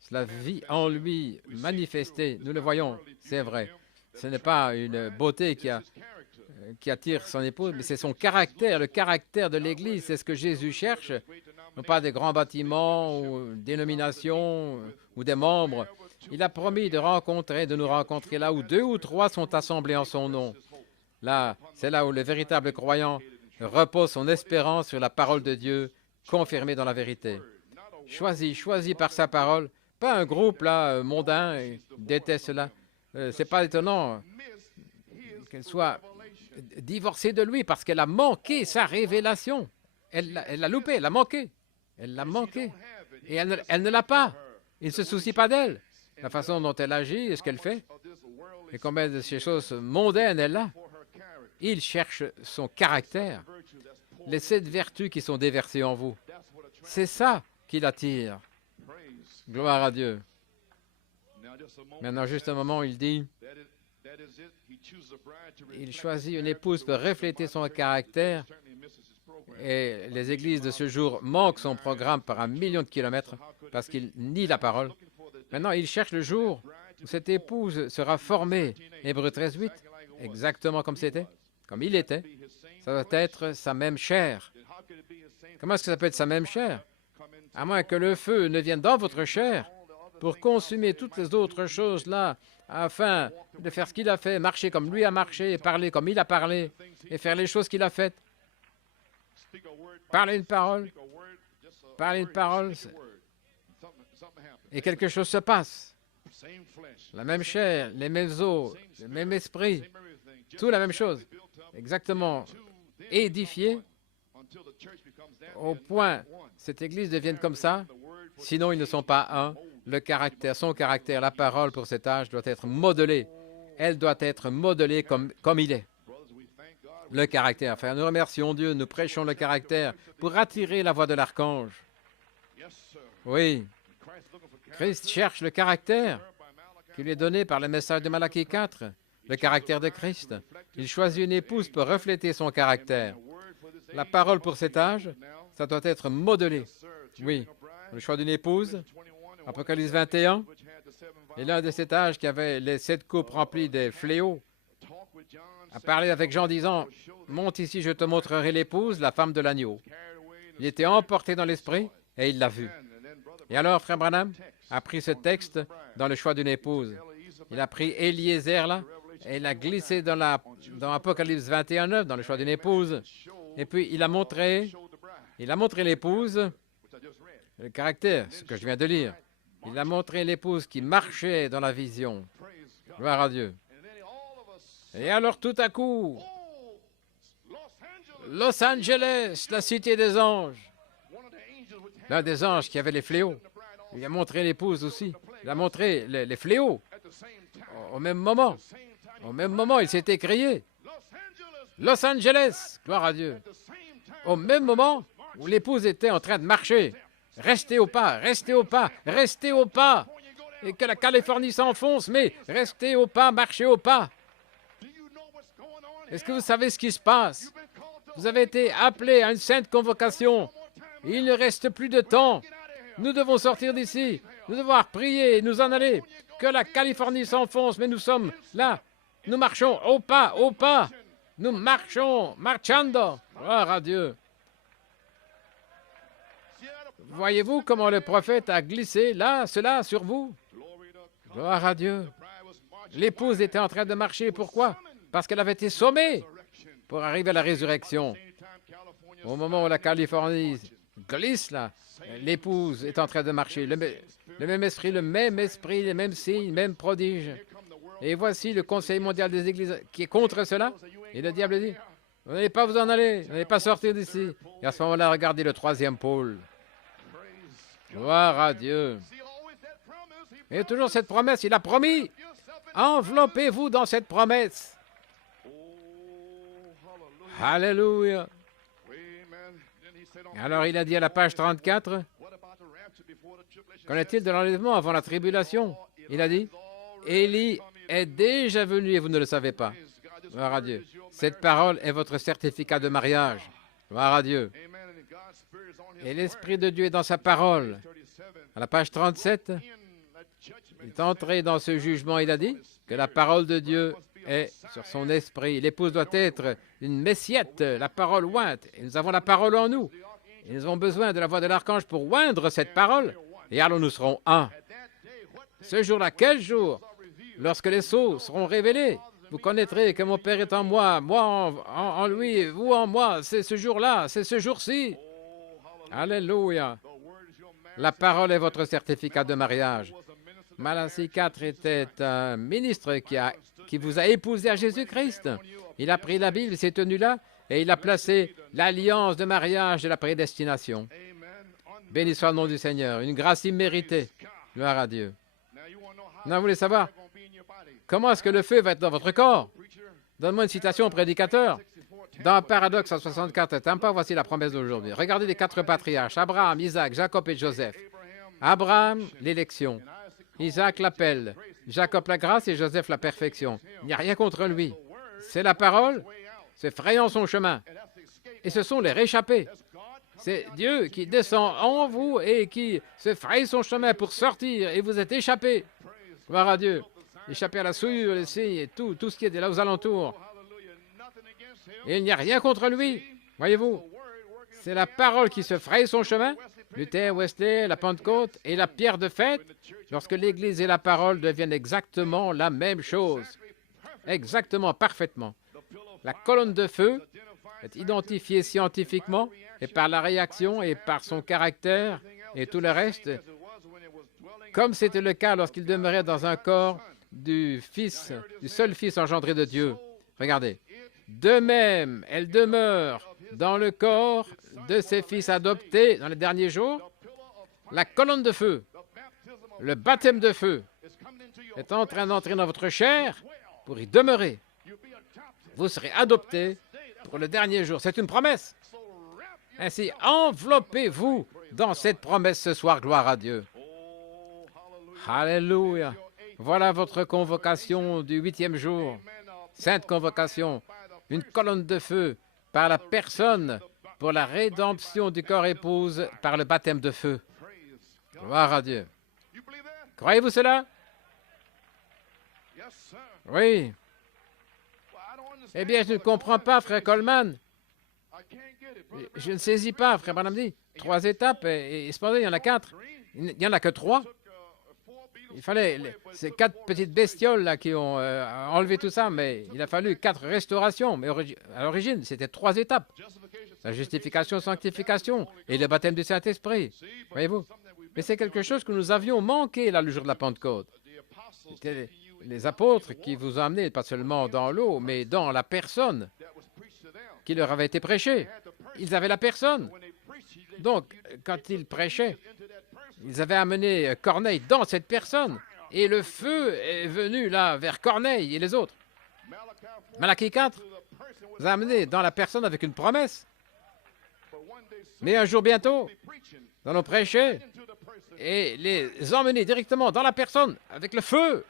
C'est la vie en lui manifestée. Nous le voyons, c'est vrai. Ce n'est pas une beauté qui attire son épouse, mais c'est son caractère, le caractère de l'Église. C'est ce que Jésus cherche, non pas des grands bâtiments ou dénominations ou des membres. Il a promis de nous rencontrer là où 2 ou 3 sont assemblés en son nom. Là, c'est là où le véritable croyant repose son espérance sur la parole de Dieu, confirmée dans la vérité. Choisi par sa parole, pas un groupe là mondain, déteste cela. C'est pas étonnant qu'elle soit divorcée de lui parce qu'elle a manqué sa révélation. Elle l'a loupé, elle l'a manqué. Elle l'a manqué. Et elle ne l'a pas. Il ne se soucie pas d'elle. La façon dont elle agit et ce qu'elle fait. Et combien de ces choses mondaines elle a. Il cherche son caractère. Les 7 vertus qui sont déversées en vous. C'est ça qui l'attire. Gloire à Dieu. Maintenant, juste un moment, il dit, il choisit une épouse pour refléter son caractère. Et les églises de ce jour manquent son programme par 1 million de kilomètres parce qu'ils nient la parole. Maintenant, il cherche le jour où cette épouse sera formée. Hébreux 13:8, exactement comme c'était, comme il était. Ça doit être sa même chair. Comment est-ce que ça peut être sa même chair? À moins que le feu ne vienne dans votre chair pour consumer toutes les autres choses là, afin de faire ce qu'il a fait, marcher comme lui a marché, et parler comme il a parlé, et faire les choses qu'il a faites. Parler une parole, et quelque chose se passe. La même chair, les mêmes os, le même esprit, tout la même chose, exactement édifié au point cette Église devienne comme ça, sinon ils ne sont pas un. Le caractère, son caractère, la parole pour cet âge doit être modelée. Elle doit être modelée comme il est. Le caractère. Frère, nous remercions Dieu, nous prêchons le caractère pour attirer la voix de l'archange. Oui. Christ cherche le caractère qui lui est donné par le message de Malachie 4, le caractère de Christ. Il choisit une épouse pour refléter son caractère. La parole pour cet âge, ça doit être modelé. Oui. Le choix d'une épouse, Apocalypse 21, et l'un de cet âge qui avait les 7 coupes remplies des fléaux, a parlé avec Jean disant, « Monte ici, je te montrerai l'épouse, la femme de l'agneau. » Il était emporté dans l'esprit et il l'a vue. Et alors, Frère Branham a pris ce texte dans le choix d'une épouse. Il a pris Eliezer là, et il l'a glissé dans Apocalypse 21:9, dans le choix d'une épouse. Et puis, il a montré l'épouse, le caractère, ce que je viens de lire. Il a montré l'épouse qui marchait dans la vision. Gloire à Dieu. Et alors, tout à coup, Los Angeles, la cité des anges. L'un des anges qui avait les fléaux. Il a montré l'épouse aussi. Il a montré les fléaux. Au même moment. Au même moment, il s'est écrié. Los Angeles, gloire à Dieu. Au même moment où l'épouse était en train de marcher. Restez au pas, restez au pas, restez au pas. Et que la Californie s'enfonce, mais restez au pas, marchez au pas. Est-ce que vous savez ce qui se passe? Vous avez été appelé à une sainte convocation. Il ne reste plus de temps. Nous devons sortir d'ici. Nous devons prier et nous en aller. Que la Californie s'enfonce, mais nous sommes là. Nous marchons au pas, au pas. Nous marchons, marchando. Gloire à Dieu. Voyez-vous comment le prophète a glissé là, cela sur vous? Gloire à Dieu. L'épouse était en train de marcher. Pourquoi? Parce qu'elle avait été sommée pour arriver à la résurrection. Au moment où la Californie glisse là, l'épouse est en train de marcher. Le même esprit, les mêmes signes, les mêmes prodiges. Et voici le Conseil mondial des Églises qui est contre cela. Et le diable dit, vous n'allez pas vous en aller, vous n'allez pas sortir d'ici. Et à ce moment-là, regardez le 3e pôle. Gloire à Dieu. Et toujours cette promesse, il a promis. Enveloppez-vous dans cette promesse. Alléluia. Alors il a dit à la page 34, qu'en est-il de l'enlèvement avant la tribulation? Il a dit, Élie est déjà venu et vous ne le savez pas. Gloire à Dieu. Cette parole est votre certificat de mariage. Gloire à Dieu. Et l'Esprit de Dieu est dans sa parole. À la page 37, il est entré dans ce jugement, il a dit, que la parole de Dieu est sur son esprit. L'épouse doit être une messiette, la parole ointe. Et nous avons la parole en nous. Et nous avons besoin de la voix de l'archange pour oindre cette parole. Et alors nous serons un. Ce jour-là, quel jour? Lorsque les sceaux seront révélés, vous connaîtrez que mon Père est en moi, moi en lui, vous en moi. C'est ce jour-là, c'est ce jour-ci. Alléluia. La parole est votre certificat de mariage. Malachie 4 était un ministre qui vous a épousé à Jésus-Christ. Il a pris la Bible, s'est tenu là, et il a placé l'alliance de mariage de la prédestination. Béni soit le nom du Seigneur. Une grâce imméritée. Gloire à Dieu. Maintenant, vous voulez savoir comment est-ce que le feu va être dans votre corps? Donne-moi une citation au prédicateur. Dans Paradoxe 64, Tampa, voici la promesse d'aujourd'hui. Regardez les 4 patriarches, Abraham, Isaac, Jacob et Joseph. Abraham, l'élection. Isaac, l'appel. Jacob, la grâce et Joseph, la perfection. Il n'y a rien contre lui. C'est la parole, c'est frayant son chemin. Et ce sont les réchappés. C'est Dieu qui descend en vous et qui se fraye son chemin pour sortir et vous êtes échappés. Gloire à Dieu. Échappés à la souillure, les signes et tout ce qui est là aux alentours. Et il n'y a rien contre lui. Voyez-vous, c'est la parole qui se fraye son chemin. Luther, Wesley, la Pentecôte et la pierre de fête, lorsque l'Église et la parole deviennent exactement la même chose. Exactement, parfaitement. La colonne de feu est identifiée scientifiquement et par la réaction et par son caractère et tout le reste, comme c'était le cas lorsqu'il demeurait dans un corps du seul Fils engendré de Dieu. Regardez. De même, elle demeure dans le corps de ses fils adoptés dans les derniers jours. La colonne de feu, le baptême de feu, est en train d'entrer dans votre chair pour y demeurer. Vous serez adoptés pour le dernier jour. C'est une promesse. Ainsi, enveloppez-vous dans cette promesse ce soir. Gloire à Dieu. Alléluia. Voilà votre convocation du 8e jour. Sainte convocation. Une colonne de feu par la personne pour la rédemption du corps épouse par le baptême de feu. Gloire à Dieu. Croyez-vous cela? Oui. Eh bien, je ne comprends pas, frère Coleman. Je ne saisis pas, frère Branham dit. 3 étapes, et cependant, il y en a 4. Il n'y en a que 3. Il fallait ces 4 petites bestioles là qui ont enlevé tout ça, mais il a fallu 4 restaurations. Mais à l'origine, c'était 3 étapes. La justification, sanctification et le baptême du Saint-Esprit. Voyez-vous? Mais c'est quelque chose que nous avions manqué là le jour de la Pentecôte. C'était les apôtres qui vous ont amené, pas seulement dans l'eau, mais dans la personne qui leur avait été prêchée. Ils avaient la personne. Donc, quand ils prêchaient, ils avaient amené Corneille dans cette personne. Et le feu est venu là vers Corneille et les autres. Malachie 4 vous a amené dans la personne avec une promesse. Mais un jour bientôt, nous allons prêcher et les emmener directement dans la personne avec le feu.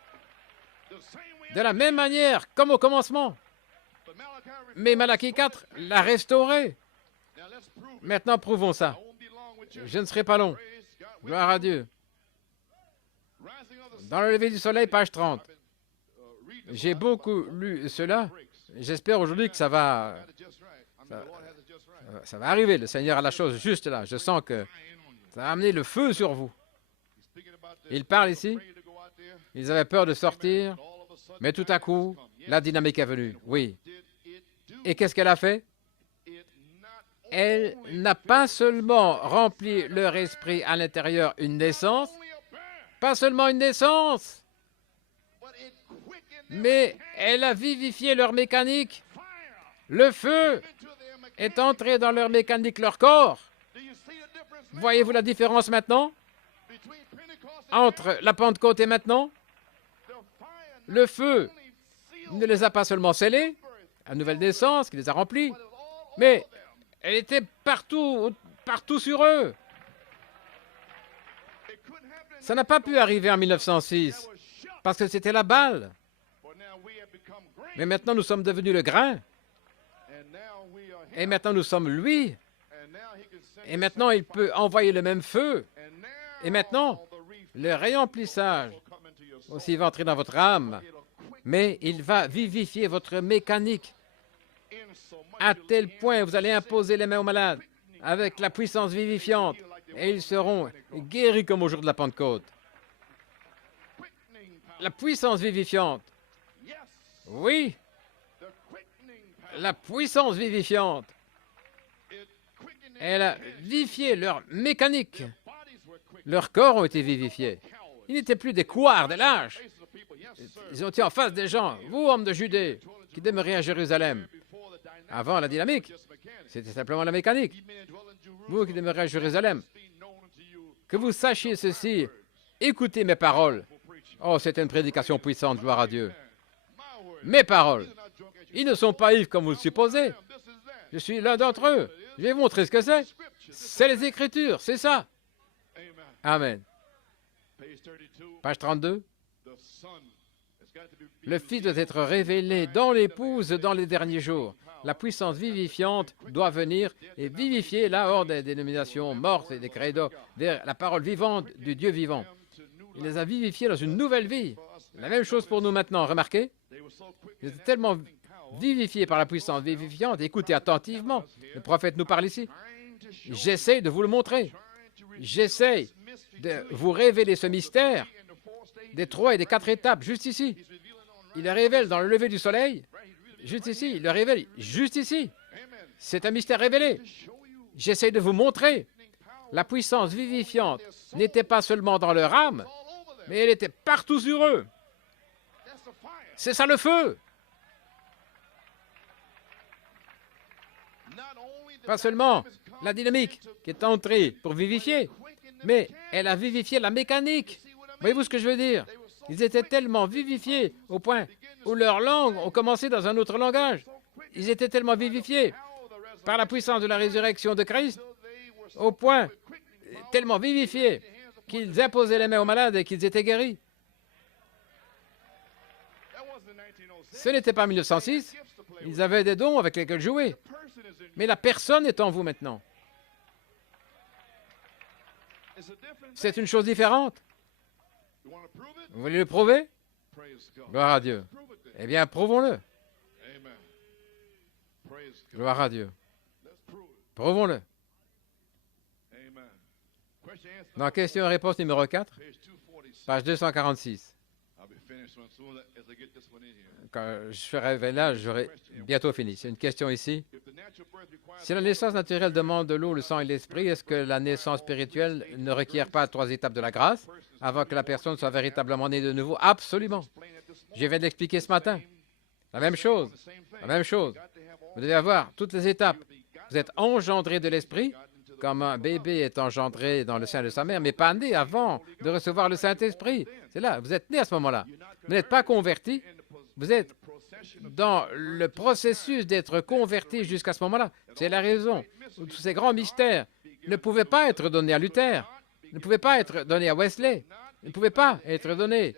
De la même manière comme au commencement. Mais Malachie 4 l'a restauré. Maintenant, prouvons ça. Je ne serai pas long. Gloire à Dieu. Dans le lever du soleil, page 30. J'ai beaucoup lu cela. J'espère aujourd'hui que ça va arriver. Le Seigneur a la chose juste là. Je sens que ça va amener le feu sur vous. Il parle ici. Ils avaient peur de sortir, mais tout à coup, la dynamique est venue. Oui. Et qu'est-ce qu'elle a fait? Elle n'a pas seulement rempli leur esprit à l'intérieur une naissance, pas seulement une naissance, mais elle a vivifié leur mécanique. Le feu est entré dans leur mécanique, leur corps. Voyez-vous la différence maintenant entre la Pentecôte et maintenant? Le feu ne les a pas seulement scellés, la nouvelle naissance qui les a remplis, mais elle était partout sur eux. Ça n'a pas pu arriver en 1906, parce que c'était la balle. Mais maintenant, nous sommes devenus le grain. Et maintenant, nous sommes lui. Et maintenant, il peut envoyer le même feu. Et maintenant, le réemplissage aussi va entrer dans votre âme. mais il va vivifier votre mécanique à tel point vous allez imposer les mains aux malades avec la puissance vivifiante et ils seront guéris comme au jour de la Pentecôte. La puissance vivifiante. Oui, la puissance vivifiante. Elle a vivifié leur mécanique. Leurs corps ont été vivifiés. Ils n'étaient plus des couards, des lâches. Ils ont été en face des gens, vous, hommes de Judée, qui demeurez à Jérusalem. Avant la dynamique, c'était simplement la mécanique. Vous qui demeurez à Jérusalem, que vous sachiez ceci, écoutez mes paroles. Oh, c'est une prédication puissante, gloire à Dieu. Mes paroles, ils ne sont pas ivres comme vous le supposez. Je suis l'un d'entre eux. Je vais vous montrer ce que c'est. C'est les Écritures, c'est ça. Amen. Page 32. Le Fils doit être révélé dans l'épouse dans les derniers jours. La puissance vivifiante doit venir et vivifier là hors des dénominations mortes et des credos, la parole vivante du Dieu vivant. Il les a vivifiés dans une nouvelle vie. La même chose pour nous maintenant, remarquez. Ils étaient tellement vivifiés par la puissance vivifiante. Écoutez attentivement, le prophète nous parle ici. J'essaie de vous le montrer. J'essaie de vous révéler ce mystère des 3 et des 4 étapes, juste ici. Il le révèle dans le lever du soleil, juste ici. Il le révèle juste ici. C'est un mystère révélé. J'essaie de vous montrer. La puissance vivifiante n'était pas seulement dans leur âme, mais elle était partout sur eux. C'est ça le feu. Pas seulement la dynamique qui est entrée pour vivifier, mais elle a vivifié la mécanique. Voyez-vous ce que je veux dire? Ils étaient tellement vivifiés au point où leurs langues ont commencé dans un autre langage. Ils étaient tellement vivifiés par la puissance de la résurrection de Christ, au point tellement vivifiés qu'ils imposaient les mains aux malades et qu'ils étaient guéris. Ce n'était pas en 1906. Ils avaient des dons avec lesquels jouer. Mais la personne est en vous maintenant. C'est une chose différente. Vous voulez le prouver? Gloire à Dieu. Eh bien, prouvons-le. Gloire à Dieu. Prouvons-le. Dans question-réponse numéro 4, page 246. Quand je serai là, j'aurai bientôt fini. C'est une question ici. Si la naissance naturelle demande de l'eau, le sang et l'esprit, est-ce que la naissance spirituelle ne requiert pas 3 étapes de la grâce avant que la personne soit véritablement née de nouveau? Absolument. Je viens d'expliquer ce matin. La même chose. La même chose. Vous devez avoir toutes les étapes. Vous êtes engendré de l'esprit, comme un bébé est engendré dans le sein de sa mère, mais pas né avant de recevoir le Saint-Esprit. C'est là, vous êtes né à ce moment-là. Vous n'êtes pas converti. Vous êtes dans le processus d'être converti jusqu'à ce moment-là. C'est la raison où tous ces grands mystères ne pouvaient pas être donnés à Luther, ne pouvaient pas être donnés à Wesley, ne pouvaient pas être donnés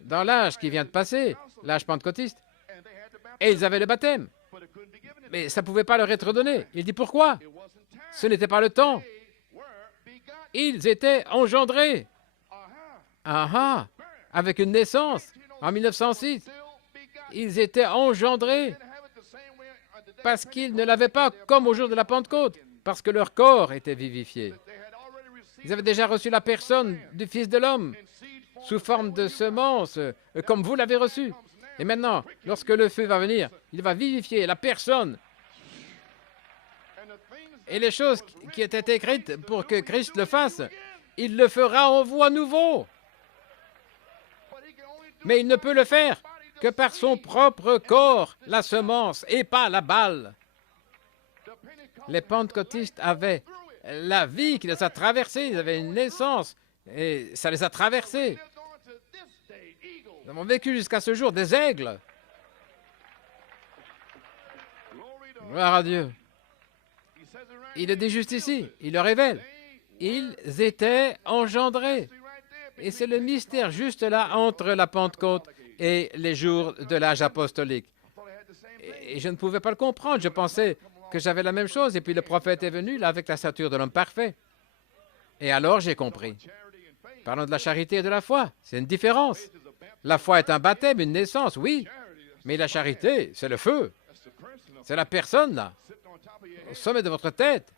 dans l'âge qui vient de passer, l'âge pentecôtiste. Et ils avaient le baptême. Mais ça ne pouvait pas leur être donné. Il dit pourquoi? Ce n'était pas le temps. Ils étaient engendrés. Ah, avec une naissance en 1906. Ils étaient engendrés parce qu'ils ne l'avaient pas comme au jour de la Pentecôte, parce que leur corps était vivifié. Ils avaient déjà reçu la personne du Fils de l'homme sous forme de semence, comme vous l'avez reçu. Et maintenant, lorsque le feu va venir, il va vivifier la personne. Et les choses qui étaient écrites pour que Christ le fasse, il le fera en vous à nouveau. Mais il ne peut le faire que par son propre corps, la semence, et pas la balle. Les pentecôtistes avaient la vie qui les a traversés, ils avaient une naissance, et ça les a traversés. Nous avons vécu jusqu'à ce jour des aigles. Gloire à Dieu. Il est dit juste ici, il le révèle. Ils étaient engendrés. Et c'est le mystère juste là entre la Pentecôte et les jours de l'âge apostolique. Et je ne pouvais pas le comprendre. Je pensais que j'avais la même chose. Et puis le prophète est venu là avec la stature de l'homme parfait. Et alors j'ai compris. Parlons de la charité et de la foi. C'est une différence. La foi est un baptême, une naissance, oui. Mais la charité, c'est le feu. C'est la personne, là, au sommet de votre tête,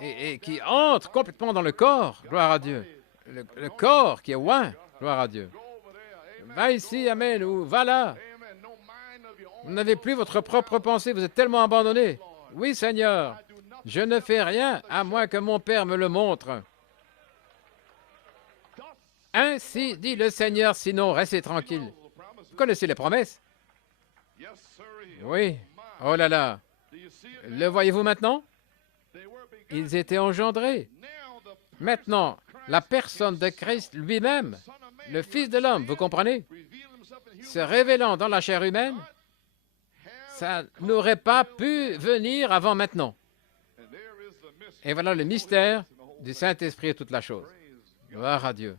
et qui entre complètement dans le corps, gloire à Dieu. Le corps qui est oint, gloire à Dieu. Va ici, amen, ou va là. Vous n'avez plus votre propre pensée, vous êtes tellement abandonné. Oui, Seigneur, je ne fais rien à moins que mon Père me le montre. Ainsi dit le Seigneur, sinon restez tranquille. Vous connaissez les promesses? Oui. Oh là là. Le voyez-vous maintenant? Ils étaient engendrés. Maintenant, la personne de Christ lui-même, le Fils de l'homme, vous comprenez, se révélant dans la chair humaine, ça n'aurait pas pu venir avant maintenant. Et voilà le mystère du Saint-Esprit et toute la chose. Gloire à Dieu.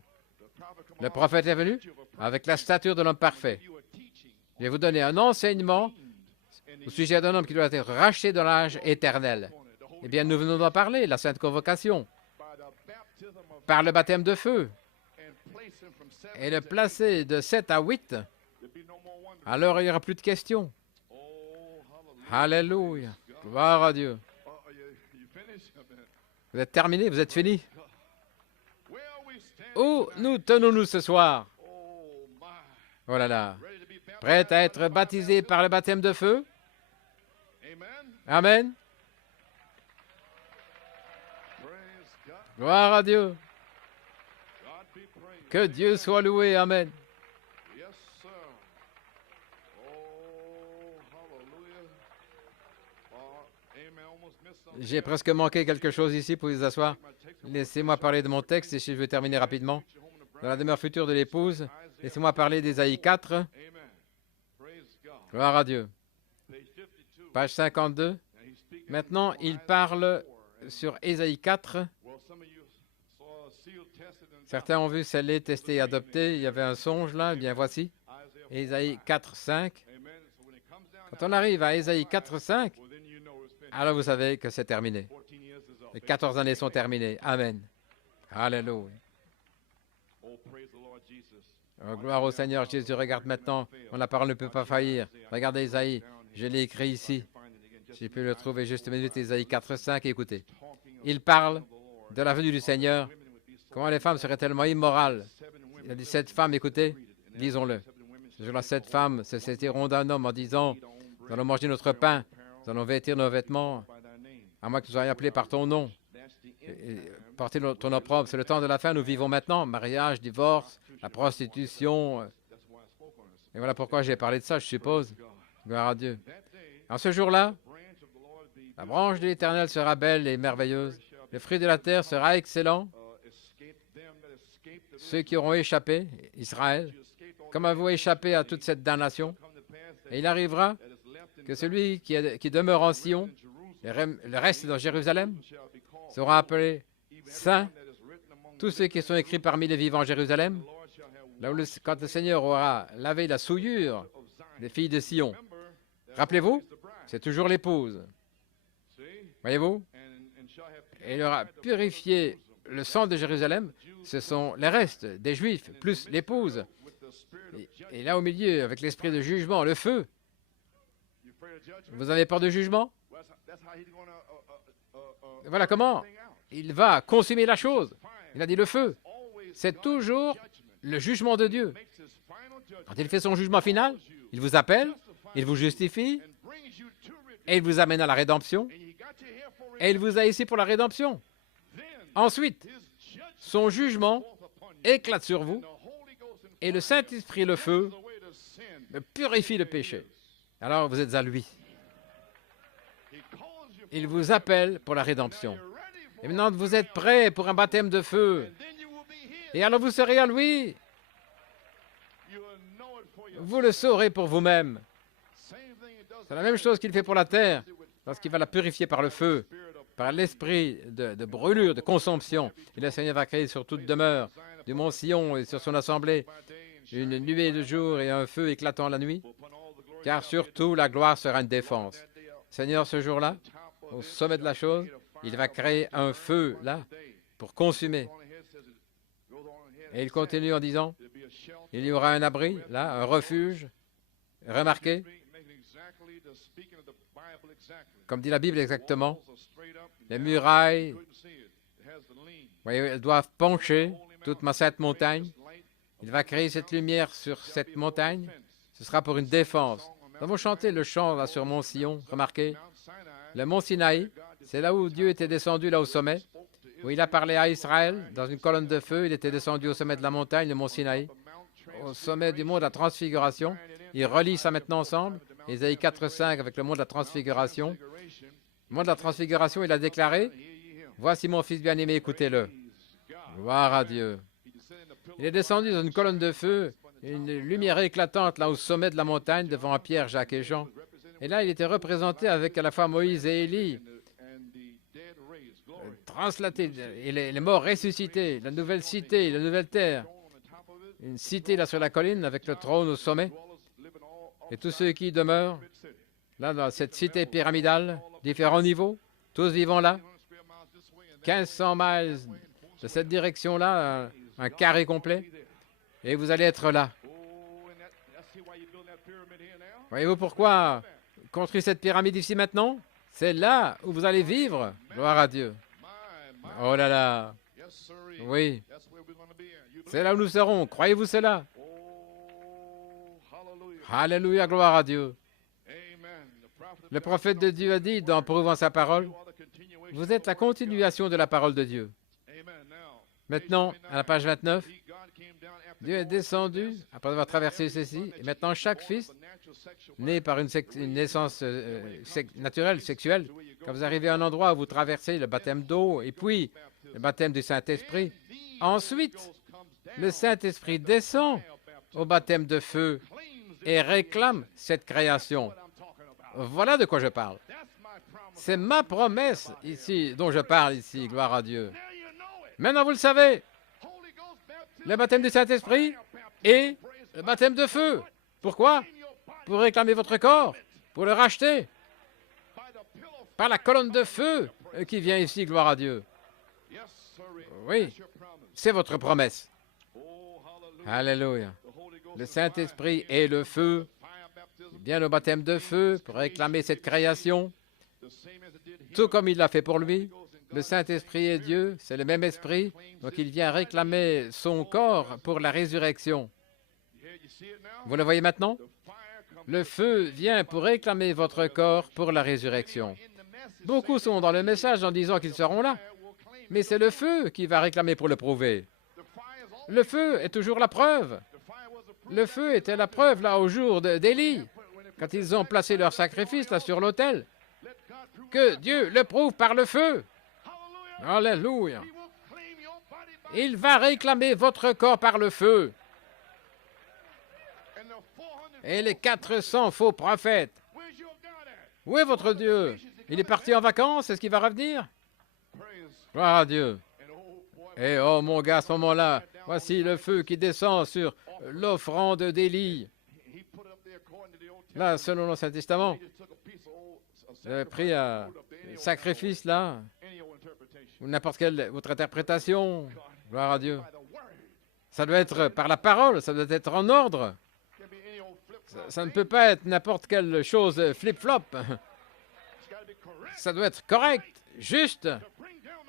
Le prophète est venu avec la stature de l'homme parfait. Je vais vous donner un enseignement au sujet d'un homme qui doit être racheté dans l'âge éternel. Eh bien, nous venons d'en parler, la Sainte Convocation, par le baptême de feu, et le placer de 7 à 8, alors il n'y aura plus de questions. Alléluia. Gloire à Dieu. Vous êtes terminé, vous êtes fini. Où nous tenons-nous ce soir? Oh là là. Prêt à être baptisé par le baptême de feu? Amen. Gloire à Dieu. Que Dieu soit loué. Amen. J'ai presque manqué quelque chose ici pour vous asseoir. Laissez-moi parler de mon texte et je vais terminer rapidement. Dans la demeure future de l'épouse, laissez-moi parler d'Ésaïe 4. Gloire à Dieu. Page 52. Maintenant, il parle sur Ésaïe 4. Certains ont vu scellé, testé, adopté. Il y avait un songe là. Eh bien, voici. Ésaïe 4, 5. Quand on arrive à Ésaïe 4, 5, alors vous savez que c'est terminé. Les 14 années sont terminées. Amen. Alléluia. Oh, gloire au Seigneur Jésus. Regarde maintenant. La parole ne peut pas faillir. Regardez Ésaïe. Je l'ai écrit ici. J'ai pu le trouver juste une minute. Ésaïe 4, 5. Écoutez. Il parle de la venue du Seigneur. Comment les femmes seraient tellement immorales. Il a dit 7 femmes. Écoutez. Lisons-le. Ce jour-là, 7 femmes se saisiront d'un homme en disant, nous allons manger notre pain. Nous allons vêtir nos vêtements, à moins que nous soyons appelés par ton nom. Et porter ton opprobre. C'est le temps de la fin. Nous vivons maintenant. Mariage, divorce, la prostitution. Et voilà pourquoi j'ai parlé de ça, je suppose. Gloire à Dieu. En ce jour-là, la branche de l'Éternel sera belle et merveilleuse. Le fruit de la terre sera excellent. Ceux qui auront échappé, Israël, comme avez-vous échappé à toute cette damnation? Et il arrivera que celui qui demeure en Sion, le reste dans Jérusalem, sera appelé saint. Tous ceux qui sont écrits parmi les vivants en Jérusalem, là où quand le Seigneur aura lavé la souillure des filles de Sion. Rappelez-vous, c'est toujours l'épouse. Voyez-vous? Et il aura purifié le sang de Jérusalem. Ce sont les restes des Juifs, plus l'épouse. Et là au milieu, avec l'esprit de jugement, le feu. Vous avez peur de jugement? Voilà comment il va consumer la chose. Il a dit le feu. C'est toujours le jugement de Dieu. Quand il fait son jugement final, il vous appelle, il vous justifie, et il vous amène à la rédemption, et il vous a ici pour la rédemption. Ensuite, son jugement éclate sur vous, et le Saint-Esprit, le feu, purifie le péché. Alors vous êtes à lui. Il vous appelle pour la rédemption. Et maintenant, vous êtes prêts pour un baptême de feu. Et alors vous serez à lui. Vous le saurez pour vous-même. C'est la même chose qu'il fait pour la terre, lorsqu'il va la purifier par le feu, par l'esprit de brûlure, de consomption. Et le Seigneur va créer sur toute demeure du mont Sion et sur son assemblée une nuée de jour et un feu éclatant la nuit, car surtout la gloire sera une défense. Seigneur, ce jour-là, au sommet de la chose, il va créer un feu là pour consumer. Et il continue en disant, il y aura un abri, là, un refuge. Remarquez, comme dit la Bible exactement, les murailles, voyez, elles doivent pencher toute ma sainte montagne. Il va créer cette lumière sur cette montagne. Ce sera pour une défense. Nous avons chanté le chant là sur Mont Sion. Remarquez, le Mont Sinaï, c'est là où Dieu était descendu, là au sommet, où il a parlé à Israël dans une colonne de feu. Il était descendu au sommet de la montagne, le Mont Sinaï, au sommet du mont de la Transfiguration. Il relie ça maintenant ensemble. Ésaïe 4,5 avec le mont de la Transfiguration. Le mont de la Transfiguration, il a déclaré, « Voici mon fils bien-aimé, écoutez-le. » Gloire à Dieu. Il est descendu dans une colonne de feu, une lumière éclatante là au sommet de la montagne devant Pierre, Jacques et Jean. Et là, il était représenté avec à la fois Moïse et Élie, translatés, et les morts ressuscités, la nouvelle cité, la nouvelle terre. Une cité là sur la colline avec le trône au sommet. Et tous ceux qui y demeurent, là dans cette cité pyramidale, différents niveaux, tous vivant là. 1500 miles de cette direction-là, un carré complet. Et vous allez être là. Voyez-vous pourquoi construire cette pyramide ici maintenant? C'est là où vous allez vivre. Gloire à Dieu. Oh là là. Oui. C'est là où nous serons. Croyez-vous cela? Alléluia, gloire à Dieu. Le prophète de Dieu a dit, dans prouvant sa parole, vous êtes la continuation de la parole de Dieu. Maintenant, à la page 29, Dieu est descendu après avoir traversé ceci, et maintenant chaque fils, né par une naissance naturelle, sexuelle, quand vous arrivez à un endroit où vous traversez le baptême d'eau et puis le baptême du Saint-Esprit, ensuite, le Saint-Esprit descend au baptême de feu et réclame cette création. Voilà de quoi je parle. C'est ma promesse ici, dont je parle ici, gloire à Dieu. Maintenant, vous le savez, le baptême du Saint-Esprit et le baptême de feu. Pourquoi? Pour réclamer votre corps, pour le racheter, par la colonne de feu qui vient ici, gloire à Dieu. Oui, c'est votre promesse. Alléluia. Le Saint-Esprit et le feu, bien le baptême de feu pour réclamer cette création, tout comme il l'a fait pour lui. Le Saint-Esprit est Dieu, c'est le même esprit, donc il vient réclamer son corps pour la résurrection. Vous le voyez maintenant? Le feu vient pour réclamer votre corps pour la résurrection. Beaucoup sont dans le message en disant qu'ils seront là, mais c'est le feu qui va réclamer pour le prouver. Le feu est toujours la preuve. Le feu était la preuve là au jour d'Élie, quand ils ont placé leur sacrifice là sur l'autel, que Dieu le prouve par le feu. Alléluia. Il va réclamer votre corps par le feu. Et les 400 faux prophètes. Où est votre Dieu? Il est parti en vacances, est-ce qu'il va revenir? Gloire à Dieu. Et oh mon gars, à ce moment-là, voici le feu qui descend sur l'offrande d'Élie. Là, selon l'Ancien Testament, vous avez pris un sacrifice là, ou n'importe quelle autre interprétation. Gloire à Dieu. Ça doit être par la parole, ça doit être en ordre. Ça ne peut pas être n'importe quelle chose flip-flop. Ça doit être correct, juste,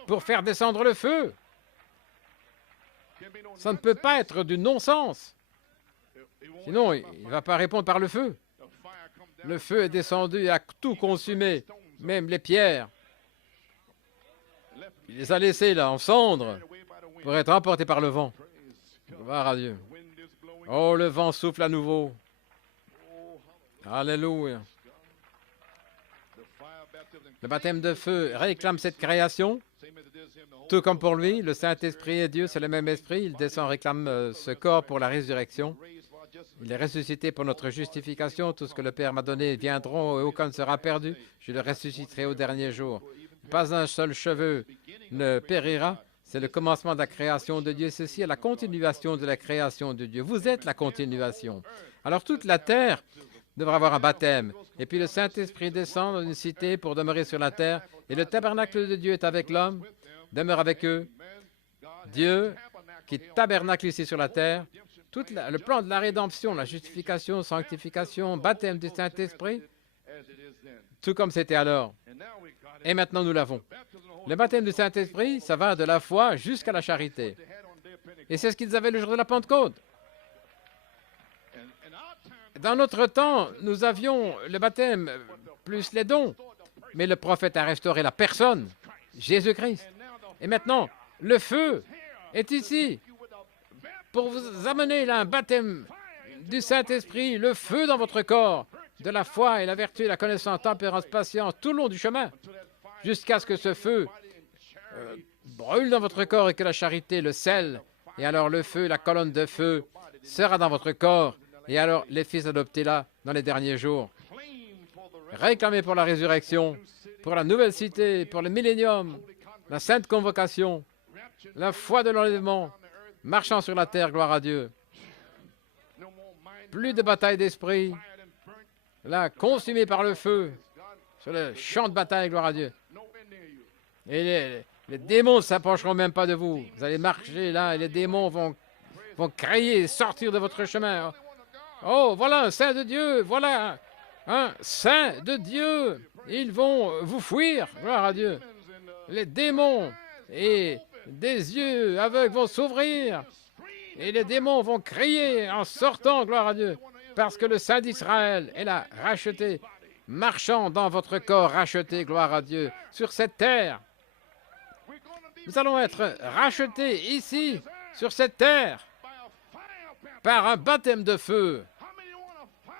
pour faire descendre le feu. Ça ne peut pas être du non-sens. Sinon, il ne va pas répondre par le feu. Le feu est descendu et a tout consumé, même les pierres. Il les a laissées là, en cendres, pour être emportés par le vent. Gloire à Dieu. Oh, le vent souffle à nouveau. Alléluia. Le baptême de feu réclame cette création, tout comme pour lui, le Saint-Esprit est Dieu, c'est le même esprit, il descend, réclame ce corps pour la résurrection. Il est ressuscité pour notre justification, tout ce que le Père m'a donné viendront et aucun ne sera perdu, je le ressusciterai au dernier jour. Pas un seul cheveu ne périra, c'est le commencement de la création de Dieu, ceci est la continuation de la création de Dieu. Vous êtes la continuation. Alors toute la terre devra avoir un baptême. Et puis le Saint-Esprit descend dans une cité pour demeurer sur la terre. Et le tabernacle de Dieu est avec l'homme, demeure avec eux. Dieu qui tabernacle ici sur la terre, le plan de la rédemption, la justification, sanctification, baptême du Saint-Esprit, tout comme c'était alors. Et maintenant, nous l'avons. Le baptême du Saint-Esprit, ça va de la foi jusqu'à la charité. Et c'est ce qu'ils avaient le jour de la Pentecôte. Dans notre temps, nous avions le baptême plus les dons, mais le prophète a restauré la personne, Jésus-Christ. Et maintenant, le feu est ici pour vous amener là un baptême du Saint-Esprit, le feu dans votre corps, de la foi et la vertu, la connaissance, tempérance, patience, tout le long du chemin, jusqu'à ce que ce feu brûle dans votre corps et que la charité le scelle. Et alors le feu, la colonne de feu, sera dans votre corps. Et alors les fils adoptés là, dans les derniers jours, réclamez pour la résurrection, pour la nouvelle cité, pour le millénium, la sainte convocation, la foi de l'enlèvement, marchant sur la terre, gloire à Dieu. Plus de bataille d'esprit, là, consumé par le feu, sur le champ de bataille, gloire à Dieu. Et les démons ne s'approcheront même pas de vous. Vous allez marcher là et les démons vont crier, sortir de votre chemin. Oh, voilà un saint de Dieu, voilà un saint de Dieu. Ils vont vous fuir, gloire à Dieu. Les démons et des yeux aveugles vont s'ouvrir. Et les démons vont crier en sortant, gloire à Dieu, parce que le Saint d'Israël est là, racheté, marchant dans votre corps, racheté, gloire à Dieu, sur cette terre. Nous allons être rachetés ici, sur cette terre, par un baptême de feu.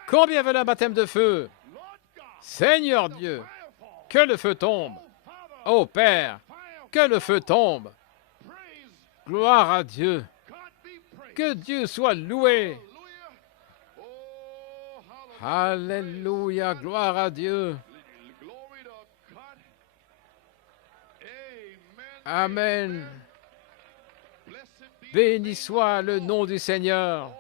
Combien veulent un baptême de feu? Seigneur Dieu, que le feu tombe. Ô Père, que le feu tombe. Gloire à Dieu. Que Dieu soit loué. Alléluia, gloire à Dieu. Amen. Béni soit le nom du Seigneur.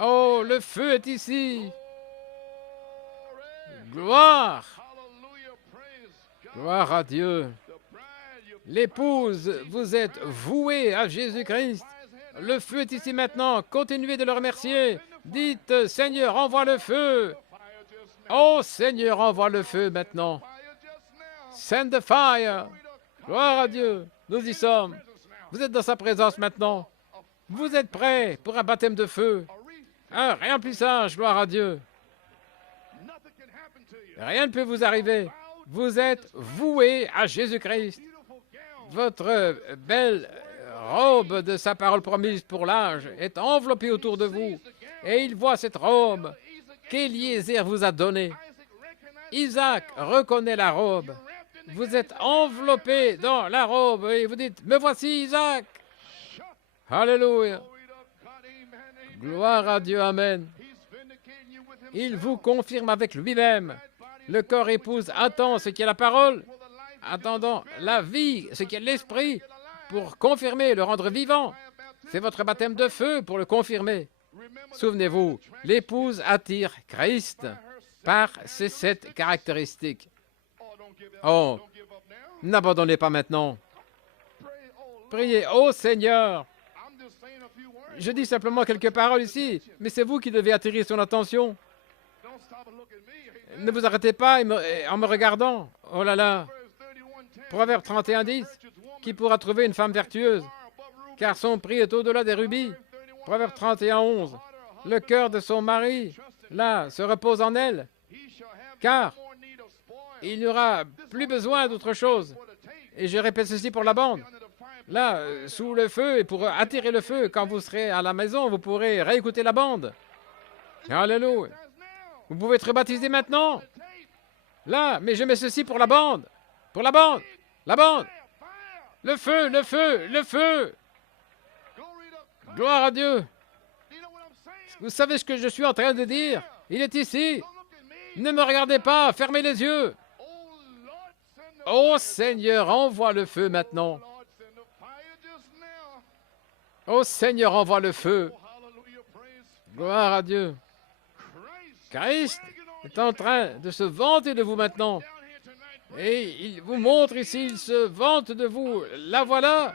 Oh, le feu est ici. Gloire. Gloire à Dieu. L'épouse, vous êtes vouée à Jésus-Christ. Le feu est ici maintenant. Continuez de le remercier. Dites, Seigneur, envoie le feu. Oh, Seigneur, envoie le feu maintenant. Send the fire. Gloire à Dieu. Nous y sommes. Vous êtes dans sa présence maintenant. Vous êtes prêts pour un baptême de feu. Un remplissage, gloire à Dieu. Rien ne peut vous arriver. Vous êtes voués à Jésus-Christ. Votre belle robe de sa parole promise pour l'âge est enveloppée autour de vous. Et il voit cette robe qu'Éliézer vous a donnée. Isaac reconnaît la robe. Vous êtes enveloppé dans la robe et vous dites, me voici Isaac. Alléluia. Gloire à Dieu, amen. Il vous confirme avec lui-même. Le corps épouse attend ce qui est la parole, attendant la vie, ce qui est l'esprit, pour confirmer, le rendre vivant. C'est votre baptême de feu pour le confirmer. Souvenez-vous, l'épouse attire Christ par ces 7 caractéristiques. Oh, n'abandonnez pas maintenant. Priez, ô Seigneur. Je dis simplement quelques paroles ici, mais c'est vous qui devez attirer son attention. Ne vous arrêtez pas en me regardant. Oh là là. Proverbe 31:10. Qui pourra trouver une femme vertueuse? Car son prix est au-delà des rubis. Proverbe 31:11. Le cœur de son mari, là, se repose en elle. Car il n'y aura plus besoin d'autre chose. Et je répète ceci pour la bande. Là, sous le feu, et pour attirer le feu, quand vous serez à la maison, vous pourrez réécouter la bande. Alléluia. Vous pouvez être baptisé maintenant. Là, mais je mets ceci pour la bande. Pour la bande. La bande. Le feu, le feu, le feu. Gloire à Dieu. Vous savez ce que je suis en train de dire? Il est ici. Ne me regardez pas. Fermez les yeux. Oh Seigneur, envoie le feu maintenant. Oh Seigneur, envoie le feu. Gloire à Dieu. Christ est en train de se vanter de vous maintenant. Et il vous montre ici, il se vante de vous. La voilà.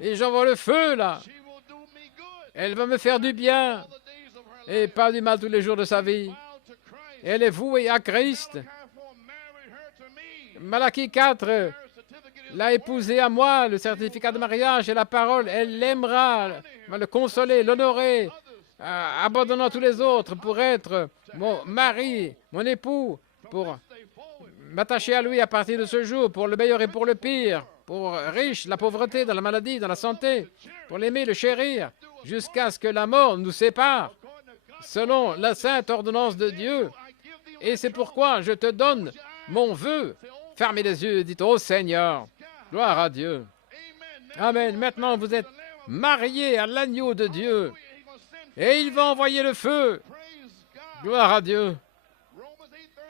Et j'envoie le feu là. She will do me good. Elle va me faire du bien All the days of her et life. pas du mal tous les jours de sa vie. Vowed to Christ. Elle est vouée à Christ. Malachi 4 married her to me. Malachie 4 Her certificate is l'a épousée à moi, le certificat de mariage et la parole. Elle l'aimera, va le consoler, l'honorer, abandonnant tous les autres pour être mon mari, mon époux, pour stay forward. m'attacher à lui à partir de ce jour, pour le meilleur et pour le pire, pour riche, la pauvreté, dans la maladie, dans la santé, pour l'aimer, le chérir, jusqu'à ce que la mort nous sépare, selon la sainte ordonnance de Dieu. I give thee Et c'est pourquoi je te donne mon vœu. Fermez les yeux et dites, ô Seigneur, gloire à Dieu. Amen. Maintenant, vous êtes mariés à l'agneau de Dieu. Et il va envoyer le feu. praise God. Gloire à Dieu.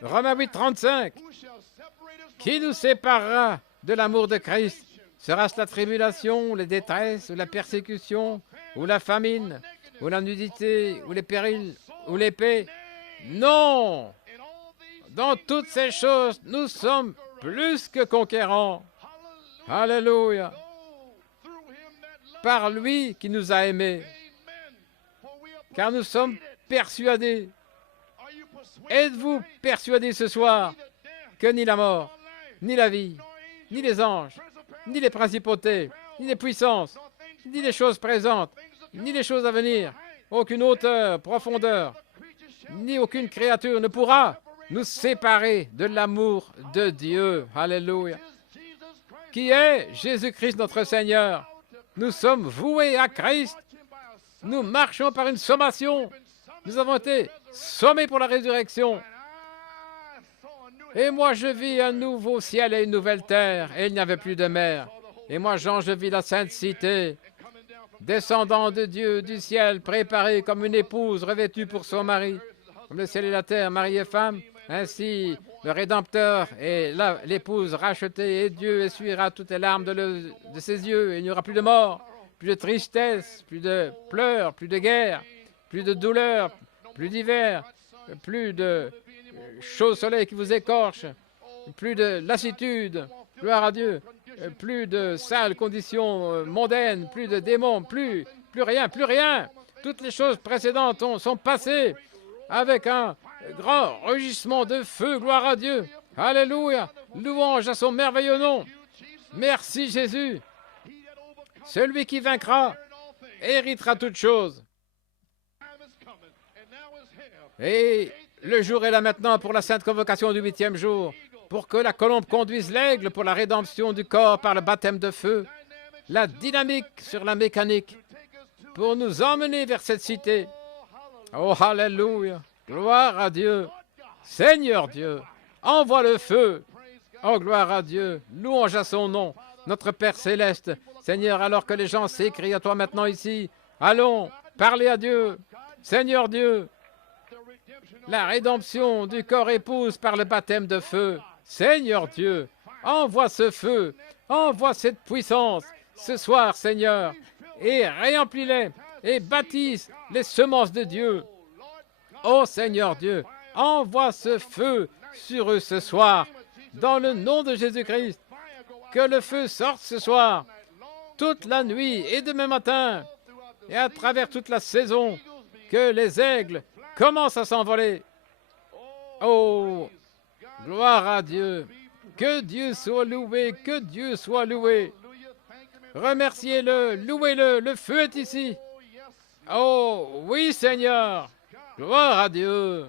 Romans 8:30. Romains 8, 35. Who shall separate us from Qui nous séparera de l'amour de Christ? Sera-ce la tribulation, les détresses, ou la persécution, ou la famine, ou la nudité, ou les périls, ou l'épée? Non! in all these? Dans toutes ces choses, nous sommes plus que conquérants. Hallelujah. Alléluia. Oh, through him that loved. Par lui qui nous a aimés. Amen. For we are Car nous sommes persuadés. Are you persuaded Êtes-vous persuadés ce soir that death, que ni la mort, nor life, ni la vie, nor angels, ni les anges, principalities, ni les principautés, ni les puissances, nor things ni les choses présentes, ni les choses à venir, aucune hauteur, profondeur, creatures shall ni aucune créature ne pourra nous séparer de l'amour de Dieu. Alléluia. is Jesus Christ. Qui est Jésus-Christ notre Seigneur. Nous sommes voués à Christ. Him by a Nous marchons par une sommation. Nous avons été sommés pour la résurrection. I saw a new Et moi, je vis un nouveau ciel et une nouvelle terre. Et il n'y avait plus de mer. Et moi, Jean, je vis la sainte cité, coming down from descendant de Dieu du ciel, préparée comme une épouse revêtue pour son mari. Comme le ciel et la terre, mari et femme, ainsi le Rédempteur et l'épouse rachetée, et Dieu essuiera toutes les larmes de ses yeux. Et il n'y aura plus de mort, plus de tristesse, plus de pleurs, plus de guerre, plus de douleur, plus d'hiver, plus de chaud soleil qui vous écorche, plus de lassitude, gloire à Dieu, plus de sales conditions mondaines, plus de démons, plus rien, plus rien. Toutes les choses précédentes sont passées avec un grand rugissement de feu, gloire à Dieu. Alléluia, louange à son merveilleux nom. Merci Jésus. Celui qui vaincra héritera toutes choses. time is coming, and now is here. Et le jour est là maintenant pour la sainte convocation du 8e jour, pour que la colombe conduise l'aigle pour la rédemption du corps par le baptême de feu, la dynamique sur la mécanique, pour nous emmener vers cette cité. Oh, Alléluia, gloire à Dieu, Seigneur Dieu, envoie le feu. Oh, gloire à Dieu, louange à son nom, notre Père céleste. Seigneur, alors que les gens s'écrient à toi maintenant ici, allons, parlez à Dieu. Seigneur Dieu, la rédemption du corps épouse par le baptême de feu. Seigneur Dieu, envoie ce feu, envoie cette puissance ce soir, Seigneur, et réemplis-les et baptise les semences de Dieu. Ô Seigneur Dieu, envoie ce feu sur eux ce soir, dans le nom de Jésus-Christ. Que le feu sorte ce soir, toute la nuit et demain matin, et à travers toute la saison, que les aigles commencent à s'envoler. Oh, gloire à Dieu. Que Dieu soit loué, que Dieu soit loué. Remerciez-le, louez-le, le feu est ici. Oh, oui Seigneur. Gloire à Dieu.